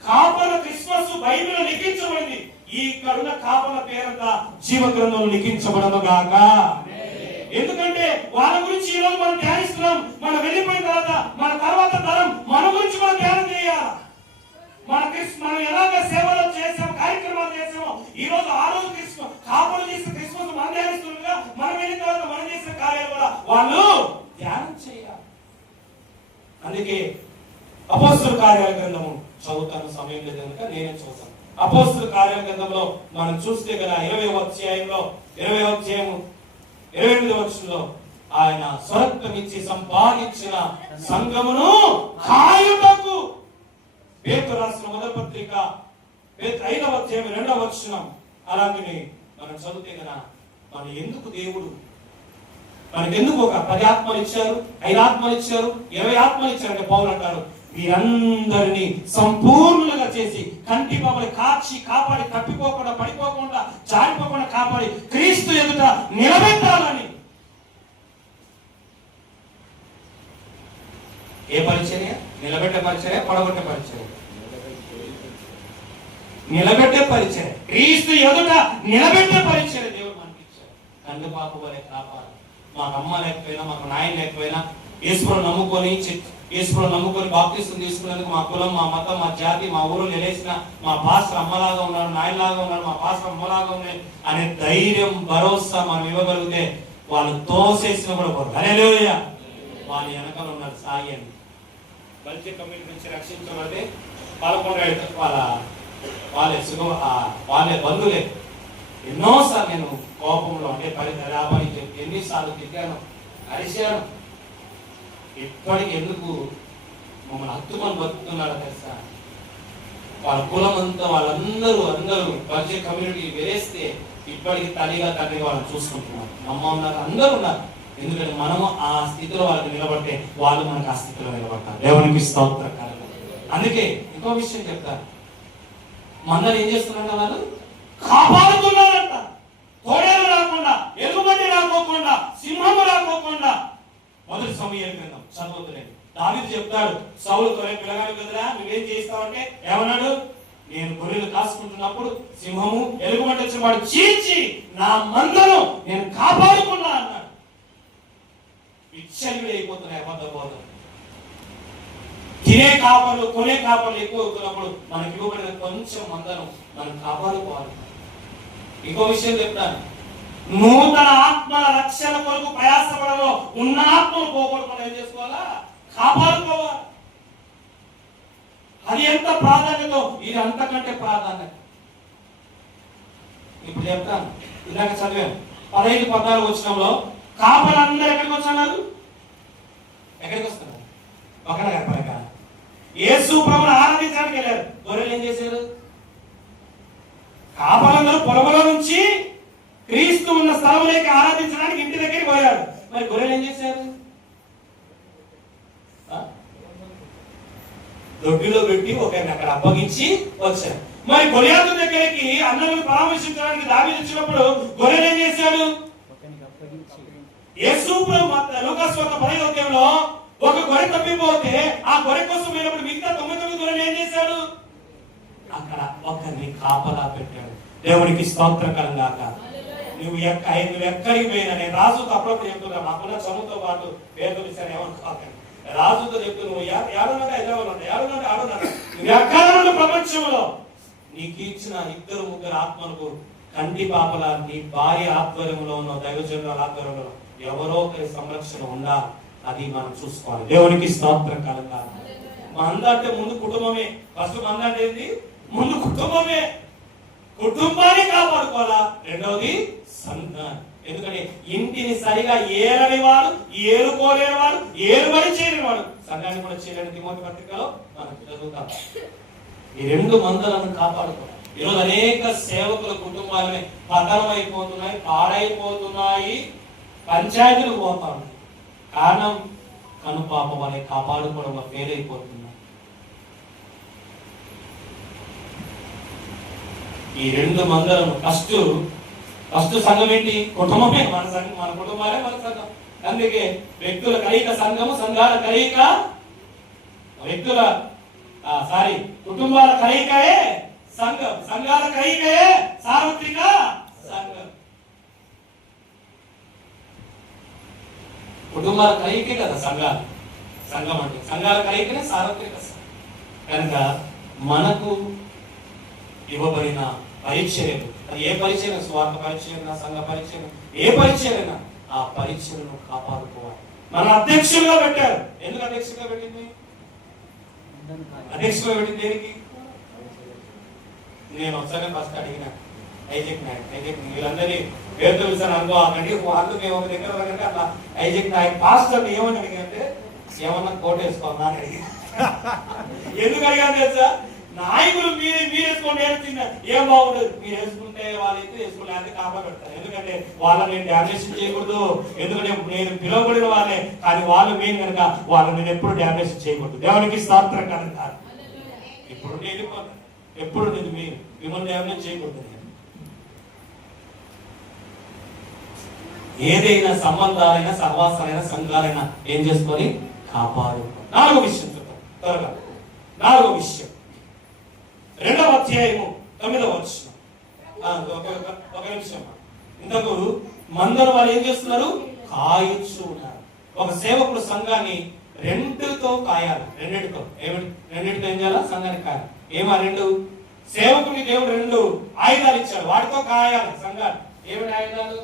కాపల క్రిస్మస్ బైబిల్ లిఖించబడింది. ఈ కరుణ కాపల పేరంతా జీవ గ్రంథంలో లిఖించబడను గాక. ఎందుకంటే వాళ్ళ గురించి ఈ రోజు మనం ధ్యానిస్తున్నాం. మనం వెళ్ళిపోయిన తర్వాత తరం మన గురించి మనం ధ్యానం చేయాలి. మనం ఎలాగ సేవలు చేసాం, కార్యక్రమాలు చేసామో ఈ రోజు ఆ రోజు క్రిస్మస్ కాపలు చేసిన క్రిస్మస్ మనం ధ్యానిస్తుండగా మనం వెళ్ళిన తర్వాత మనం చేసిన కార్యాలు కూడా వాళ్ళు ధ్యానం చేయాలి. అందుకే అపోస్తలుల కార్యాల గ్రంథము చదువుతాను, సమయం లేదు కనుక నేనే చదువుతాను. అపోస్తలుల కార్యాల గ్రంథంలో మనం చూస్తే కదా 20వ అధ్యాయంలో 28వ వచనంలో ఆయన స్వరత్వమిచ్చి సంపాదించిన సంఘమును కాయుటకు. పేతురు రాసిన మొదటి పత్రిక 5వ అధ్యాయం 2వ వచనం. అలాగే మనం చదివితే కదా మన ఎందుకు దేవుడు మనకెందుకు ఒక 10 ఆత్మలు ఇచ్చారు, 5 ఆత్మలు ఇచ్చారు, 20 ఆత్మలు ఇచ్చారంటే పౌలు అంటారు, వీరందరినీ సంపూర్ణంగా చేసి కంటి పాపని కాచి కాపాడి, తప్పిపోకుండా, పడిపోకుండా, జారిపోకుండా కాపాడి క్రీస్తు ఎదుట నిలబెట్టాలని. ఏ పరిచర్య? నిలబెట్టే పరిచర్య, పడగొట్టే పరిచర్య? నిలబెట్టే పరిచర్య. క్రీస్తు ఎదుట నిలబెట్టే పరిచర్య దేవుడు మనకి ఇచ్చారు. కంటి పాప వలె కాపాడు. మాకు అమ్మ లేకపోయినా, మాకు నాయన లేకపోయినా, యేసుని నమ్ముకొని బాప్తిసం తీసుకునేందుకు మా కులం, మా మతం, మా జాతి, మా ఊరు నిలేసిన మా పాస్టర్ అమ్మలాగా ఉన్నాడు, నాయనలాగా ఉన్నాడు, మా పాస్టర్ అమ్మలాగా ఉన్నాయి అనే ధైర్యం, భరోసా మనం ఇవ్వగలిగితే వాళ్ళు తోసేసిన కూడా హల్లెలూయా. వాళ్ళ వెనకాల ఉన్నారు సాయి అని. బల్జ కమ్యూనిటీ నుంచి రక్షించబడితే 11 వాళ్ళే బంధువులే. ఎన్నోసార్లు నేను కోపంలో అంటే పరిపరి చెప్పి ఎన్నిసార్లు తిట్టాను, అరిశాను. ఇప్పటికి ఎందుకు మమ్మల్ని హత్తుకొని బతుకుతున్నాడో తెలుసా? వాళ్ళ కులం అంతా వాళ్ళందరూ బల్జ కమ్యూనిటీ వేరేస్తే ఇప్పటికి తల్లిగా తండ్రిగా వాళ్ళని చూసుకుంటున్నారు. అమ్మ ఉన్నారు, అందరూ ఉన్నారు. ఎందుకంటే మనము ఆ స్థితిలో వాళ్ళకి నిలబడితే వాళ్ళు మనకు ఆ స్థితిలో నిలబడతారు. దేవునికి స్తోత్రం. అందుకే ఇంకో విషయం చెప్తారు, మందరు ఏం చేస్తున్నారంట? వాళ్ళు కాపాడుతున్నారంట. తోడేలు రాకుండా, ఎలుగుబంటి రాకోకుండా, సింహము రాకోకుండా. మొదటి సమూయేలు గ్రంథం చదువుతున్నాను. దావీదు చెప్తాడు, సౌలు తొలే పిల్లగాడు కదరా, నువ్వేం చేస్తావంటే ఏమన్నాడు? నేను గొర్రెలు కాసుకుంటున్నప్పుడు సింహము ఎలుగుబంటి వచ్చిన వాడు చీల్చి నా మందను నేను కాపాడుకున్నా అన్నాడు. విచ్చలుడు అయిపోతున్నాయి అబద్ధ బోధలు. తినే కాపర్లు, కొనే కాపర్లు ఎక్కువ అవుతున్నప్పుడు మనకి ఇవ్వబడిన కొంచెం మందను మనం కాపాడుకోవాలి. ఇంకో విషయం చెప్తాను, నూతన ఆత్మల రక్షణ కొరకు ప్రయాసపడలో ఉన్న ఆత్మలు పోగొట్టుకుని ఏం చేసుకోవాలా? కాపాడుకోవాలి. అది ఎంత ప్రాధాన్యత, ఇది అంతకంటే ప్రాధాన్యత. ఇప్పుడు చెప్తాను, ఇందాక చదివాను 15-14 వచనంలో కాపలు అందరూ ఎక్కడికి వచ్చారు? ఎక్కడికి వస్తున్నారు? ఒకన కనపడక యేసు యేసు ప్రభువును ఆరాధించడానికి వెళ్ళారు. గొర్రెలు ఏం చేశారు? కాపలందరూ పొలంలో నుంచి క్రీస్తు ఉన్న స్థలంలోకి ఆరాధించడానికి ఇంటి దగ్గరికి పోయారు. మరి గొర్రెలు ఏం చేశారు? దొడ్డిలో పెట్టి ఒకరిని అక్కడ అప్పగించి వచ్చారు. మరి గొలియాతు దగ్గరికి అన్నలను పరామర్శించడానికి దావీదు వచ్చినప్పుడు గొర్రెలు ఏం చేశాడు? యేసు ప్రభు లూకాసు 10వ అధ్యాయంలో ఒక గొర్రె తప్పిపోతే ఆ గొర్రె కోసం పోయినప్పుడు మిగతా 99 గొర్రెలు ఏం చేశాడు? అక్కడ ఒకరిని కాపలా పెట్టాడు. దేవునికి స్తోత్రకరం గాక. నువ్వు ఎక్కడికి పోయినా, నేను రాజుతో అప్పుడప్పుడు చెప్తున్నా, నాకున్న చదువుతో పాటు పేరు ఇచ్చాను, ఏమనుకోకండి. రాజుతో చెప్తూ నువ్వు ఏడున్నట్టు హైదరాబాద్ ఉంటా, ఏడున్నట్టు ఆడున్నాడు. నువ్వు ఎక్కడ ప్రపంచంలో నీకు ఇచ్చిన 2-3 ఆత్మలకు కంటి పాపల నీ భార్య ఆధ్వర్యంలో ఉన్న దైవజనుల ఆధ్వర్యంలో ఎవరో ఒకరి సంరక్షణ ఉందా, అది మనం చూసుకోవాలి. దేవునికి స్తోత్రం కలంగా. మంద అంటే ముందు కుటుంబమే. ఫస్ట్ మంద అంటే ఏంటి? ముందు కుటుంబమే. కుటుంబాన్ని కాపాడుకోవాలా. రెండవది సంఘాన్ని. ఎందుకంటే ఇంటిని సరిగా ఏరని వాడు, ఏరుకోలేని వాడు, ఏరుబడి చేయని వాడు సంఘాన్ని కూడా చేయలేని తిమోతి పత్రికలో మనం చదువుతాం. ఈ 2 మందలను కాపాడుకోవాలి. ఈరోజు అనేక సేవకుల కుటుంబాలని పతనం అయిపోతున్నాయి, పాడైపోతున్నాయి, పంచాయతీలు పోతా ఉన్నాయి. కారణం కనుపాప వారి కాపాడుకోవడం ఫెయిల్ అయిపోతున్నాయి. ఈ 2 మందలను ఫస్ట్ సంఘం ఏంటి? కుటుంబమే. మన సంఘం, మన కుటుంబాలే మన సంఘం. అందుకే వ్యక్తుల కలయిక సంఘము, సంఘాల కలయిక కుటుంబాల కలయికయే సంఘం, సంఘాల కలయికయే సార్వత్రిక సంఘం. కుటుంబాల కలయికే కదా సంఘం అంటే. సంఘాల కలయికనే సార్వత్రిక సంఘం. కనుక మనకు ఇవ్వబడిన పరిచర్యలు, అది ఏ పరిచయం, స్వార్థ పరిచయం, సంఘ పరిచయం, ఏ పరిచయమైనా ఆ పరిచయను కాపాడుకోవాలి. మన అధ్యక్షులుగా పెట్టారు. ఎందుకు అధ్యక్షులుగా పెట్టింది? అధ్యక్షులుగా పెట్టింది దేనికి? నేను ఒకసారి ఫస్ట్ అడిగిన ఐజెక్ నాయక్ వీళ్ళందరినీ పేరు తెలుసాను అనుకో, అక్కడికి వాళ్ళు మేము ఒక దగ్గర కనుక అట్లా ఐజెక్ నాయక్ పాస్టర్ ఏమని అడిగినంటే ఏమన్నా కోట్ వేసుకోమన్నా అని అడిగి. ఎందుకు అడిగాను తెలుసా? నాయకులు మీరు వేసుకోండి, ఏం బాగుండదు. మీరు వేసుకుంటే వాళ్ళైతే వేసుకోలేకపోతే కాపాడతారు. ఎందుకంటే వాళ్ళని నేను డామినేషన్ చేయకూడదు. ఎందుకంటే నేను పిలువబడిన వాళ్ళే, కానీ వాళ్ళు మెయిన్ కనుక వాళ్ళని నేను ఎప్పుడు డామినేషన్ చేయకూడదు. దేవునికి స్తోత్రం కనుక ఇప్పుడు వెళ్ళిపోతాను. ఎప్పుడు నేను మిమ్మల్ని డామినేట్ చేయకూడదు. ఏదైనా సంబంధాలైనా, సహవాసాలైనా, సంఘాలైనా ఏం చేసుకొని కాపాడు. 4వ విషయం చెప్తాను త్వరగా. 4వ విషయం 2వ అధ్యాయము 9వ వచనం. ఒక నిమిషం. ఇంతకు మందరు వాళ్ళు ఏం చేస్తున్నారు? కాయొచ్చు ఉన్నారు. ఒక సేవకుడు సంఘాన్ని 2తో కాయాలి. రెండింటితో ఏం చేయాలా? సంఘాన్ని కాయాలి. ఏమా 2? సేవకుడికి దేవుడు 2 ఆయుధాలు ఇచ్చాడు, వాటితో కాయాలి సంఘాన్ని. ఏమిటి ఆయుధాలు?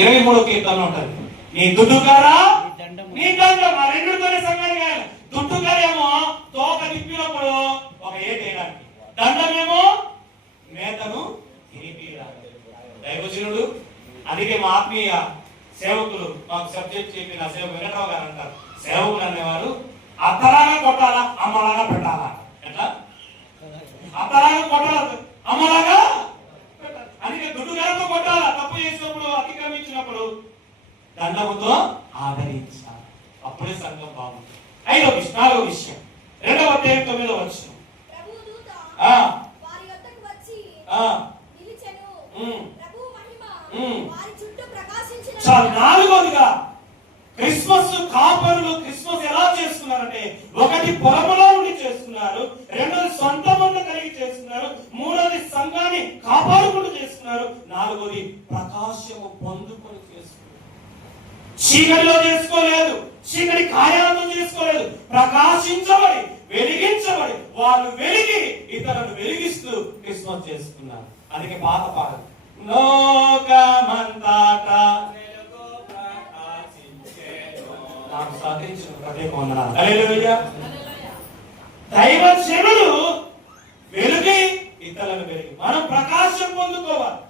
23వ కీర్తనలో ఉంటుంది, నీ దుడ్డుకారా నీ దండం. ఆ 2తోనే సంఘాన్ని కాయాలి. దుడ్డుకారేమో తోక తిప్పినప్పుడు ఒక ఏట వేయడానికి, దండమేమో మేతను తినిపియడానికి. దైవజనుడు, అందుకే మా ఆత్మీయ సేవకులు మాకు సబ్జెక్ట్ చెప్పిన సేవకు వెంకటరావు గారు అంటారు, సేవకులు అనేవారు అత్తలాగా కొట్టాలా, అమ్మలాగా పెట్టాలా. ఎట్లా? అత్తలాగా కొట్టాలా, అమ్మలాగా పెట్టాలి. అందుకే దుడ్డుగారితో కొట్టాలా, తప్పు చేసినప్పుడు, అతిక్రమించినప్పుడు దండముతో ఆదరించాలి. అప్పుడే సంఘం బాగుంటుంది. 4వ విషయం 2వ అధ్యాయం 9వ వచనం. చాలా 4వదిగా క్రిస్మస్ కాపరులు క్రిస్మస్ ఎలా చేసుకున్నారంటే, 1 పొలములో ఉండి చేస్తున్నారు, 2 సొంత మంద కలిగి చేస్తున్నారు, 3వది సంఘాన్ని కాపాడుకుంటూ చేస్తున్నారు, 4వది ప్రకాశము పొందుకొని చేస్తున్నారు. చీకటిలో చేసుకోలేదు, చీకటి కార్యాలతో చేసుకోలేదు, ప్రకాశించబడి వెలిగించబడి వాళ్ళు వెలిగి ఇతరులను వెలిగిస్తూ క్రిస్మస్ చేసుకున్నారు. అందుకే పాత పాటలు, లోకమంతటా నాకు సాధించిన ప్రత్యేక వందనాలు. హల్లెలూయా. దైవజనులు వెలుగి ఇతరులను వెలిగి మనం ప్రకాశం పొందుకోవాలి.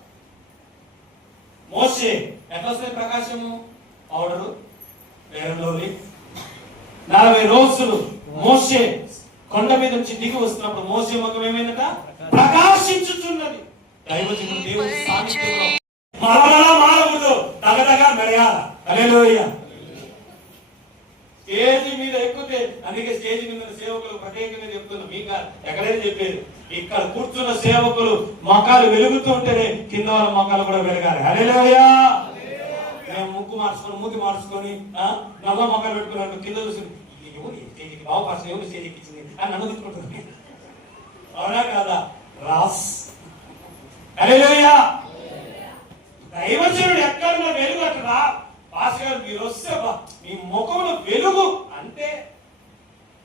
మోషే ఎట్లా వస్తుంది ప్రకాశము? పౌడరు వేరంలోని 40 రోజులు మోషే కొండ మీద నుంచి దిగి వస్తున్నప్పుడు మోషే ముఖం ఏమైందట? ప్రకాశించుచున్నది. దైవజనుడు దేవుని సాన్నిధ్యంలో మరలా మారకూడదు, తగదగా మెరయాల. హల్లెలూయా. స్టేజ్ మీద ఎక్కితే, అందుకే స్టేజ్ మీద సేవకులు ప్రత్యేకంగా చెప్తున్నారు, మీకు ఎక్కడైనా చెప్పేది, ఇక్కడ కూర్చున్న సేవకులు మొఖాలు వెలుగుతుంటేనే కింద వాళ్ళ మొఖాలు కూడా వెలగాలి. హల్లెలూయా. మేము ముక్కు మార్చుకొని మూతి మార్చుకొని నల్ల మొఖాలు పెట్టుకున్నట్టు కింద చూసి ఎవరు స్టేజ్కి బాగుపరచు, ఎవరు స్టేజ్ ఎక్కించింది అని నన్ను తీసుకుంటుంది. అవునా కాదా? రాస్. హల్లెలూయా. దైవజనుడు ఎక్కడున్న వెలుగు అట్లా పాస్ గారు మీరు వస్తే మీ ముఖంలో వెలుగు అంటే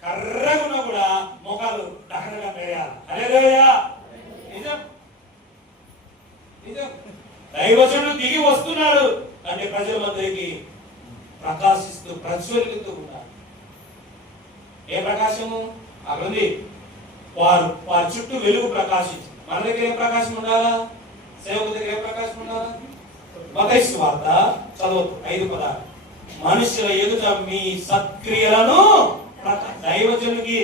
కర్రగా ఉన్నా కూడా ముఖాలు దహనగా వేయాలి. హల్లెలూయా. నిజం నిజం. దైవజనుడు దిగి వస్తున్నాడు అంటే ప్రజలందరికీ ప్రకాశిస్తూ ప్రజ్వలిస్తూ ఉంటారు. ఏ ప్రకాశము? అక్కడ ఉంది, వారి చుట్టూ వెలుగు ప్రకాశించి. మన దగ్గర ఏ ప్రకాశం ఉండాలా? సేవకు దగ్గర ఏ ప్రకాశం ఉండాలా? మత్తయి సువార్త చదవద్దు 5:16. మనుషుల ఎదుట మీ సత్క్రియలను దైవజనునికి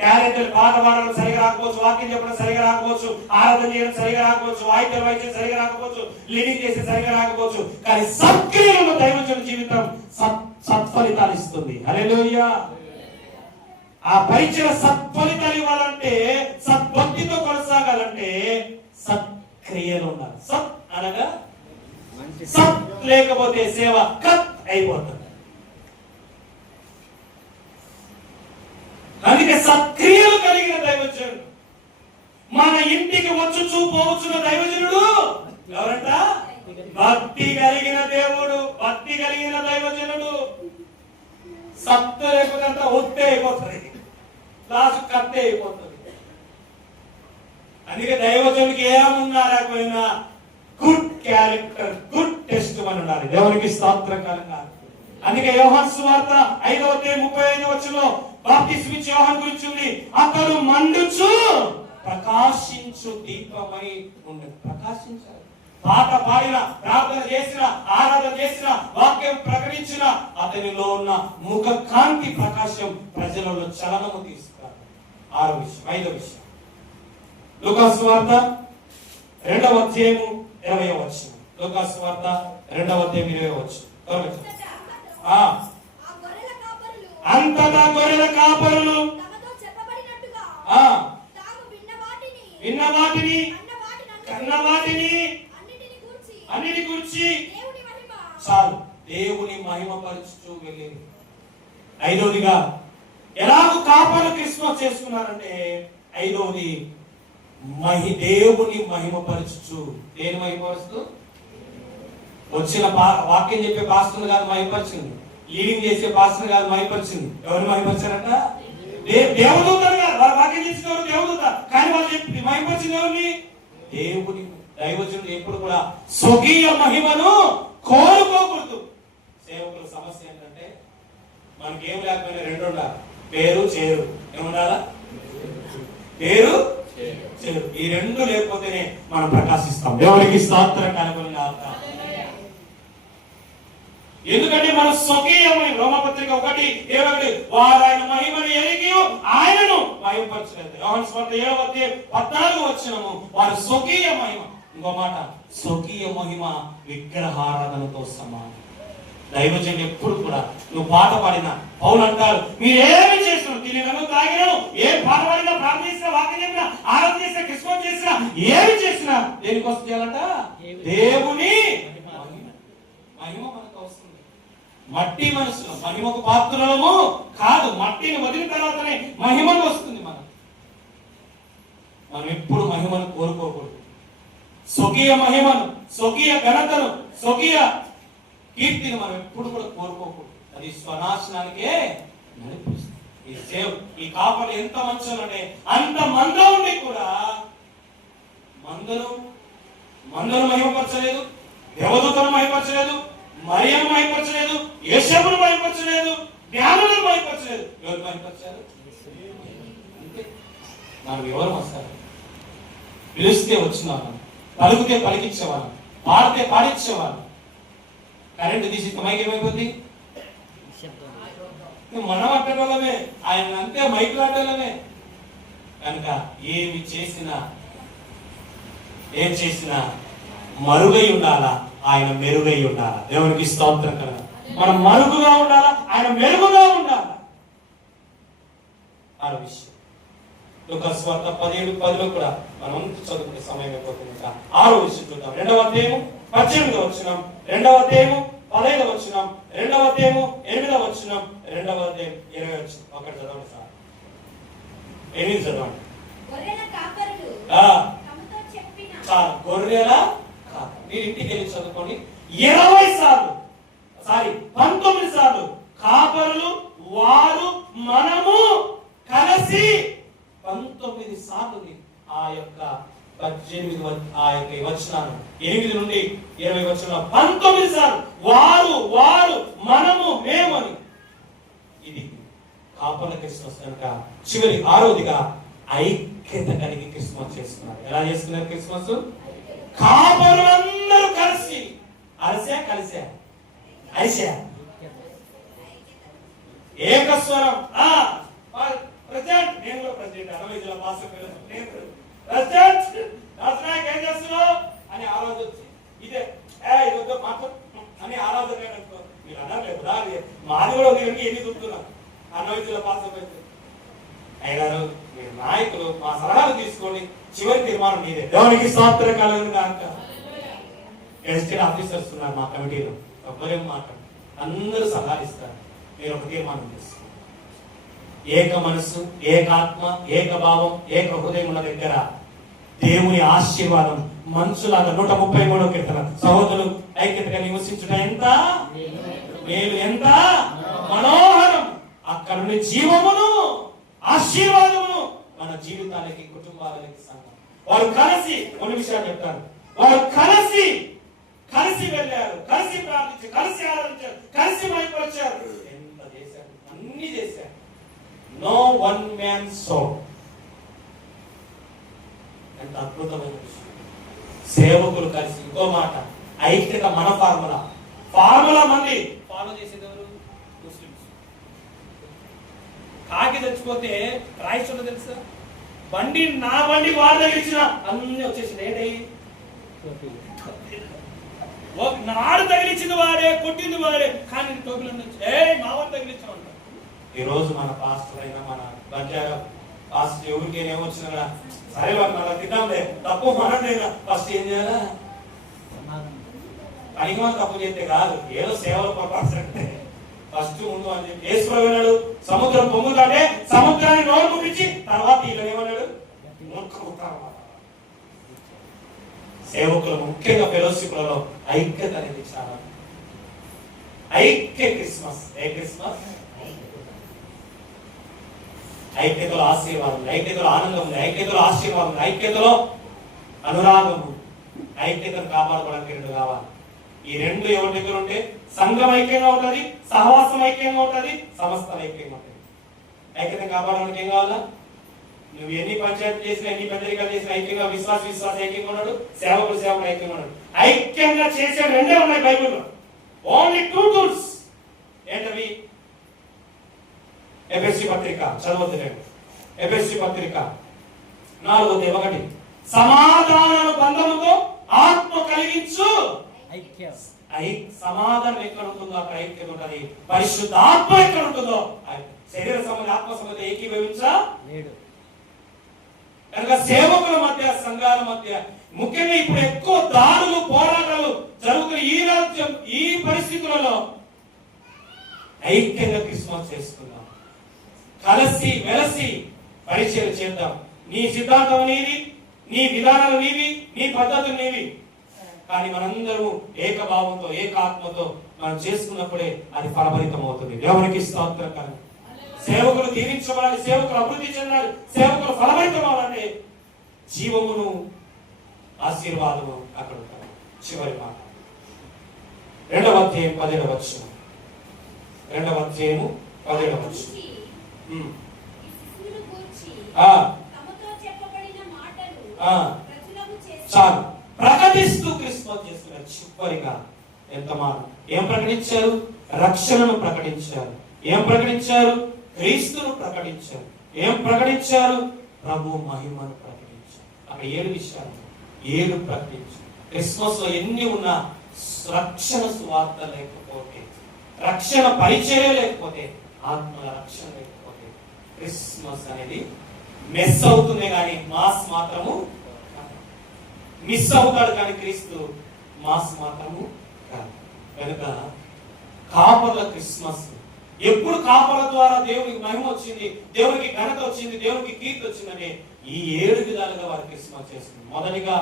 టాలెంట్, పాట పాడడం సరిగా రాకపోవచ్చు, వాక్యం చెప్పడం సరిగా రాకపోవచ్చు, ఆరాధన చేయడం సరిగా రాకపోవచ్చు, వాయిద్యం వాయించడం సరిగా రాకపోవచ్చు, లీడింగ్ చేసే సరిగా రాకపోవచ్చు, కానీ సత్క్రియలను దైవజనుని జీవితం సత్ఫలితాలు ఇస్తుంది. హల్లెలూయా. ఆ పరిచయ సత్ఫలితాలు ఇవ్వాలంటే, సద్భక్తితో కొనసాగాలంటే సత్క్రియలు ఉండాలి. సత్ అనగా సత్ లేకపోతే సేవ కత్ అయిపోతుంది. అందుకే సత్క్రియలు కలిగిన దైవజనుడు, మన ఇంటికి వచ్చుచూ పోవచ్చున్న దైవజనుడు ఎవరంట? భక్తి కలిగిన దేవుడు, భక్తి కలిగిన దైవజనుడు. సత్తు లేకపోతే ఒత్తే అయిపోతుంది, లాస్ట్ కత్తే అయిపోతుంది. అందుకే దైవజనుడికి ఏమున్నా లేకపోయినా గుడ్ క్యారెక్టర్, గుడ్ టెస్ట్ అని ఉండాలి. దేవునికి స్తోత్రకరంగా. అందుకే యోహాను సువార్త 5:35 బాప్తిస్మం ఇచ్చే యోహాను గురించి ఉంది. అతడు మండుచు ప్రకాశించు దీపమై ఉండదు. ప్రకాశించాలి. పాట పాడిన, ప్రార్థన చేసిన, ఆరాధన చేసిన, వాక్యం ప్రకటించిన అతనిలో ఉన్న ముఖ కాంతి ప్రకాశం ప్రజలలో చలనము తీసుకురాదు. 6వ విషయం. 5వ విషయం, లూకాసు సువార్త 2:20. లూకాసు సువార్త 2:20. అంతటా గొర్రెల కాపరులు విన్న వాటిని కన్న వాటిని అన్నిటి గురించి చాలు దేవుని మహిమపరచుతూ వెళ్ళేది. 5వదిగా ఎలాగో కాపరులు క్రిస్మస్ చేసుకున్నారంటే 5వది దేవుని మహిమపరచుచు. దేని మహిమపరుస్తూ? వచ్చిన వాక్యం చెప్పే పాస్టర్ కాదు మహిమపరిచింది, లీడింగ్ చేసే పాస్టర్ కాదు మహిమపరిచింది. ఎవరు మహిమపరిచారంట? దేవదూతలు కాదు. వారు వాక్యం చేసిన దేవదూత, కానీ వాళ్ళు చెప్పి మహిమపరిచింది ఎవరిని? దేవుని. దైవజనుడు ఎప్పుడు కూడా స్వకీయ మహిమను కోరుకోకూడదు. సేవకుల సమస్య ఏంటంటే మనకి ఏం లేకపోయినా 2 ఉండాలి, పేరు చేరు. ఏముండాలా? పేరు చేరు. ఈ 2 లేకపోతేనే మనం ప్రకాశిస్తాం. దేవునికి స్తోత్రం కలుగును గాక. ఎందుకంటే మన స్వకీయమైన రోమపత్రిక 1:21 వారు ఆయన మహిమను ఎరిగి ఆయనను మహిమపరచలేదు. యోహాను సువార్త 7:14 వారు స్వకీయ మహిమ. ఇంకో మాట, స్వకీయ మహిమ విగ్రహారాధనతో సమానం. దైవజనుడు ఎప్పుడు కూడా నువ్వు పాట పాడినా, పౌలు అంటారు, మీరు ఏమి చేసినా, తినను తాగినను, ఏ పాట పాడినా, ప్రార్థించినా, వాక్యం చెప్పినా, ఆరాధన చేసినా, క్రిస్మస్ చేసినా, ఏమి చేసినా దేనికోసం చేయాలంట? దేవుని మహిమ మనకు అవసరం. మట్టి మనసులో మహిమకు పాత్రలము కాదు. మట్టిని వదిలిన తర్వాతనే మహిమను వస్తుంది. మనం ఎప్పుడు మహిమను కోరుకోకూడదు. స్వకీయ మహిమను, స్వకీయ ఘనతను, స్వకీయ కీర్తిని మనం ఎప్పుడు కూడా కోరుకోకూడదు. అది స్వనాశనానికే నడిపిస్తుంది. ఈ కాపలు ఎంత మంచోనంటే అంత మంద ఉండి కూడా మందను మహిమపరచలేదు, దేవదూతను మహిమపరచలేదు, మరియను మహిమపరచలేదు, యేసేపును మహిమపరచలేదు, జ్ఞానులను మహిమపరచలేదు. ఎవరు మహిమపరచారు? అంతే. మనం ఎవరు వస్తారు? పిలిస్తే వచ్చిన వాళ్ళం, పలుకుతే పలికించేవాళ్ళం, పాడితే పాడించేవాళ్ళు. కరెంటు తీసి మైక్ ఏమైపోద్ది? మనం అట్టడమే, ఆయన అంతే మైకులు అట్టడమే. కనుక ఏం చేసినా మరుగై ఉండాలా, ఆయన మెరుగై ఉండాలా. దేవునికి స్తోత్రం కదా. మనం మరుగుగా ఉండాలా, ఆయన మెరుగుగా ఉండాలా. ఆ విషయం లూకాసు వార్త 17:10 కూడా మనం చదువుకునే సమయం అయిపోతుంది. 6వ విషయం చూద్దాం. 2వ అధ్యాయం 18వ వచనం, 2వ అధ్యాయం 15వ వచనం, 2వ అధ్యాయం 8వ వచనం, 2వ అధ్యాయం 20వ వచనం. ఒకటి చదవండి సార్, 8 చదవండి. గొర్రెల మీరు ఇంటికి వెళ్ళి చదువుకోండి. 19 సార్లు కాపరులు వారు మనము కలిసి 19 సార్లు ఆ యొక్క 18 ఆ యొక్క వచనాలు 8 నుండి 20 వచనాలు 19 సార్లు వారు మనము మేము అని. ఇది కాపర్ల క్రిస్మస్ కనుక చివరి 6వదిగా ఐక్యత కలిగి క్రిస్మస్ చేస్తున్నారు. ఎలా చేస్తున్నారు క్రిస్మస్? కాపరులందరూ కలిసి కలిసా ఏకస్వరం. ప్రెసిడెంట్, నేను కూడా ప్రెసిడెంట్ 60 జిల్లా పాస్ ప్రెసిడెంట్ రాజనాయక్ ఏం చేస్తున్నావు అని ఆలోచన వచ్చి ఇదే ఇది మాత్రం అని ఆలోచన మీరు అన్నారు. మాది కూడా ఎన్ని చూపుతున్నాం 60 జిల్లా పాస్ అయ్యారు. మీరు నాయకులు మా సలహాలు తీసుకోండి, చివరి తీర్మానం మీదే. దేవునికి స్తోత్రం కలుగును గాక. ఎస్టేట్ ఆఫీసర్స్ ఉన్నారు మా కమిటీలో, ఒక్కరేం మాట్లాడు, అందరూ సలహాలు ఇస్తారు. మీరు ఒక తీర్మానం చేసుకోండి. ఏక మనస్సు, ఏకాత్మ, ఏక భావం, ఏక హృదయం ఉన్న దగ్గర దేవుని ఆశీర్వాదం మంచులాగా 133వ కీర్తన సహోదరులు ఐక్యతగా నివసించుట ఎంత మేలు, ఎంత మనోహరం. అక్కడ నుండి జీవమును ఆశీర్వాదమును మన జీవితానికి, కుటుంబాలకి సంఘం. వారు కలిసి కొన్ని విషయాలు చెప్తారు. వారు కలిసి వెళ్ళారు, కలిసి ప్రార్థించారు, కలిసి ఆరాధించారు, కలిసి మైపరిచారు. ఎంత చేశారు, అన్ని చేశారు. No one man show. ఎంత అద్భుతమైన విషయం. సేవకులు కలిసి. ఇంకో మాట, ఐక్యత మన ఫార్ములా మంది ఫాలో చేసేది ఎవరు? ముస్లిమ్స్. కాకి చచ్చిపోతే రాయిస్తుందో తెలుసా? నా బండి వారి దగ్గర ఇచ్చిన అన్ని వచ్చేసింది. ఏంటి? నాడు తగిలించింది వాడే, కొట్టింది వాడే, కానీ టోపీలు మా వాడు తగిలించాం అంట. ఈ రోజు మన పాస్టర్ అయినా మన బంజారా పాస్టర్ ఎవరికైనా ఏమొచ్చినా సరే వాళ్ళు అలా తిద్దాంలే, తప్పు మనదేనా. ఫస్ట్ ఏం చేయాలా? పనికి మనం తప్పు చేస్తే కాదు, ఏదో సేవలు పొరపాటు ఫస్ట్ ముందు అని చెప్పి యేసు ఏమన్నాడు? సముద్రం పొంగుతాడే సముద్రాన్ని నోరు ముగించి తర్వాత వీళ్ళు ఏమన్నాడు? సేవకులు ముఖ్యంగా ఫెలోషిప్లలో ఐక్యత అనేది చాలా. ఐక్య క్రిస్మస్. ఏ క్రిస్మస్? ఐక్యతలో ఆశీర్వాదం, ఐక్యతలో ఆనందం ఉంది, ఐక్యతలో ఆశీర్వాదం ఉంది, ఐక్యతలో అనురాగము. ఐక్యతను కాపాడుకోవడానికి 2 కావాలి. ఈ 2 ఎవరి దగ్గర ఉంటే సంఘం ఐక్యంగా ఉంటుంది, సహవాసం ఐక్యంగా ఉంటుంది, సమస్తం ఐక్యంగా ఉంటుంది. ఐక్యతను కాపాడడానికి ఏం కావాలా? నువ్వు ఎన్ని పంచాయతీ చేసినా, ఎన్ని పెద్దరికలు చేసినా ఐక్యంగా విశ్వాస ఐక్యంగా ఉన్నాడు, సేవకుడు ఐక్యంగా ఉన్నాడు. ఐక్యంగా చేసే 2 ఉన్నాయి బైబిల్లో. Only 2 tools. ఏంటవి? ఎఫెసీ పత్రిక చదవద్దు లేదు. ఎఫెసీ పత్రిక 4:1 సమాధానము బంధముతో ఆత్మ కలిగించు ఐక్యం. సమాధానం ఎక్కడ ఉంటుందో అక్కడ ఐక్యత ఉంటుంది. పరిశుద్ధ ఆత్మ ఎక్కడ ఉంటుందో శరీర సంబంధం ఆత్మ సంబంధం ఏకీభవించలేడు. కనుక సేవకుల మధ్య, సంఘాల మధ్య ముఖ్యంగా ఇప్పుడు ఎక్కువ దాడులు, పోరాటాలు జరుగుతున్న ఈ రాజ్యం, ఈ పరిస్థితులలో ఐక్యంగా క్రిస్మస్ చేసుకుందాం. కలిసి వెలసి పరిచయం చేద్దాం. నీ సిద్ధాంతం నీది, నీ విధానాలు నీవి, నీ పద్ధతులు నీవి, కానీ మనందరూ ఏకభావంతో, ఏకాత్మతో మనం చేసుకున్నప్పుడే అది ఫలభరితం అవుతుంది. దేవునికి స్తోత్రం. కానీ సేవకులు దీవించబడాలి, సేవకులు అభివృద్ధి చెందాలి, సేవకులు ఫలభరితం అవ్వాలంటే జీవమును ఆశీర్వాదము అక్కడ ఉంటారు. చివరి మాట 2వ అధ్యాయం 10వ వచనం. 2వ అధ్యాయము 10వ వచనం. చాలు. ప్రకటిస్తూ క్రిస్మస్ చేస్తున్నారు. చివరిగా ఏం ప్రకటించారు? రక్షణను ప్రకటించారు. ఏం ప్రకటించారు? క్రీస్తును ప్రకటించారు. ఏం ప్రకటించారు? ప్రభు మహిమను ప్రకటించారు. అక్కడ 7 విషయాలు, 7 ప్రకటించారు. క్రిస్మస్ లో ఎన్ని ఉన్నా రక్షణ సువార్త లేకపోతే, రక్షణ పరిచయం లేకపోతే, ఆత్మల రక్షణ లేకపోతే క్రిస్మస్ అనేది మిస్ అవుతుంది. కానీ మాస్ మాత్రము మిస్ అవుతాడు, కానీ క్రీస్తు మాస్ మాత్రము కాదు. కనుక కాపర్ల క్రిస్మస్ ఎప్పుడు కాపర్ల ద్వారా దేవునికి మహిమ వచ్చింది, దేవునికి ఘనత వచ్చింది, దేవునికి కీర్తి వచ్చిందంటే ఈ 7 విధాలుగా వారు క్రిస్మస్ చేస్తున్నారు. మొదటిగా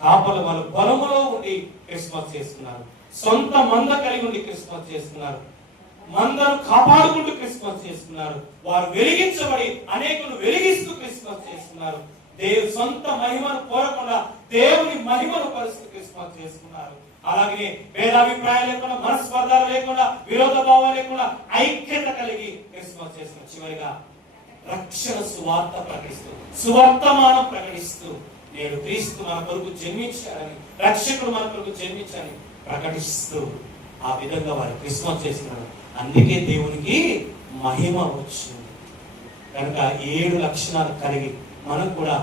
కాపర్లు వాళ్ళు బలములో ఉండి క్రిస్మస్ చేస్తున్నారు. సొంత మంద కలిగి ఉండి క్రిస్మస్ చేస్తున్నారు. మందను కాపాడుకుంటూ క్రిస్మస్ చేస్తున్నారు. వారు వెలిగించబడి అనేకులు వెలిగిస్తూ క్రిస్మస్ చేస్తున్నారు. సొంత మహిమను కోరకుండా దేవుని మహిమను పరుస్తూ క్రిస్మస్ చేస్తున్నారు. అలాగే భేదాభిప్రాయాలు లేకుండా, మనస్పర్ధాలు లేకుండా, విరోధ భావాలు లేకుండా ఐక్యత కలిగి క్రిస్మస్ చేస్తున్నారు. చివరిగా రక్షణ సువార్త ప్రకటిస్తూ, సువర్తమానం ప్రకటిస్తూ, నేడు క్రీస్తు మన కొరకు జన్మించారని, రక్షకుడు మన కొరకు జన్మించారని ప్రకటిస్తూ ఆ విధంగా వారు క్రిస్మస్ చేస్తున్నారు. అందుకే దేవునికి మహిమ వచ్చింది. కనుక 7 లక్షణాలు కలిగి మనం కూడా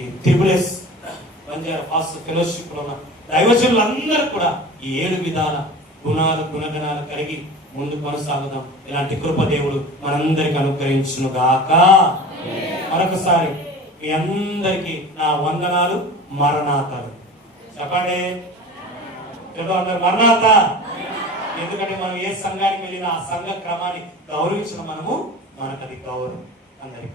ఈ త్రిబులెస్ బంజారా ఫాస్ట్ ఫెలోషిప్ లో ఉన్న దైవజనులందరూ కూడా ఈ 7 విధాల గుణగణాలు కలిగి ముందు కొనసాగుదాం. ఇలాంటి కృప దేవుడు మనందరికి అనుగ్రహించును గాక. మరొకసారి మీ అందరికి నా వందనాలు, మరణాతలు. చెప్పండి, అందరు మరణాత. ఎందుకంటే మనం ఏ సంఘానికి వెళ్ళినా ఆ సంఘ క్రమాన్ని గౌరవించిన మనకు అది గౌరవం. అందరికీ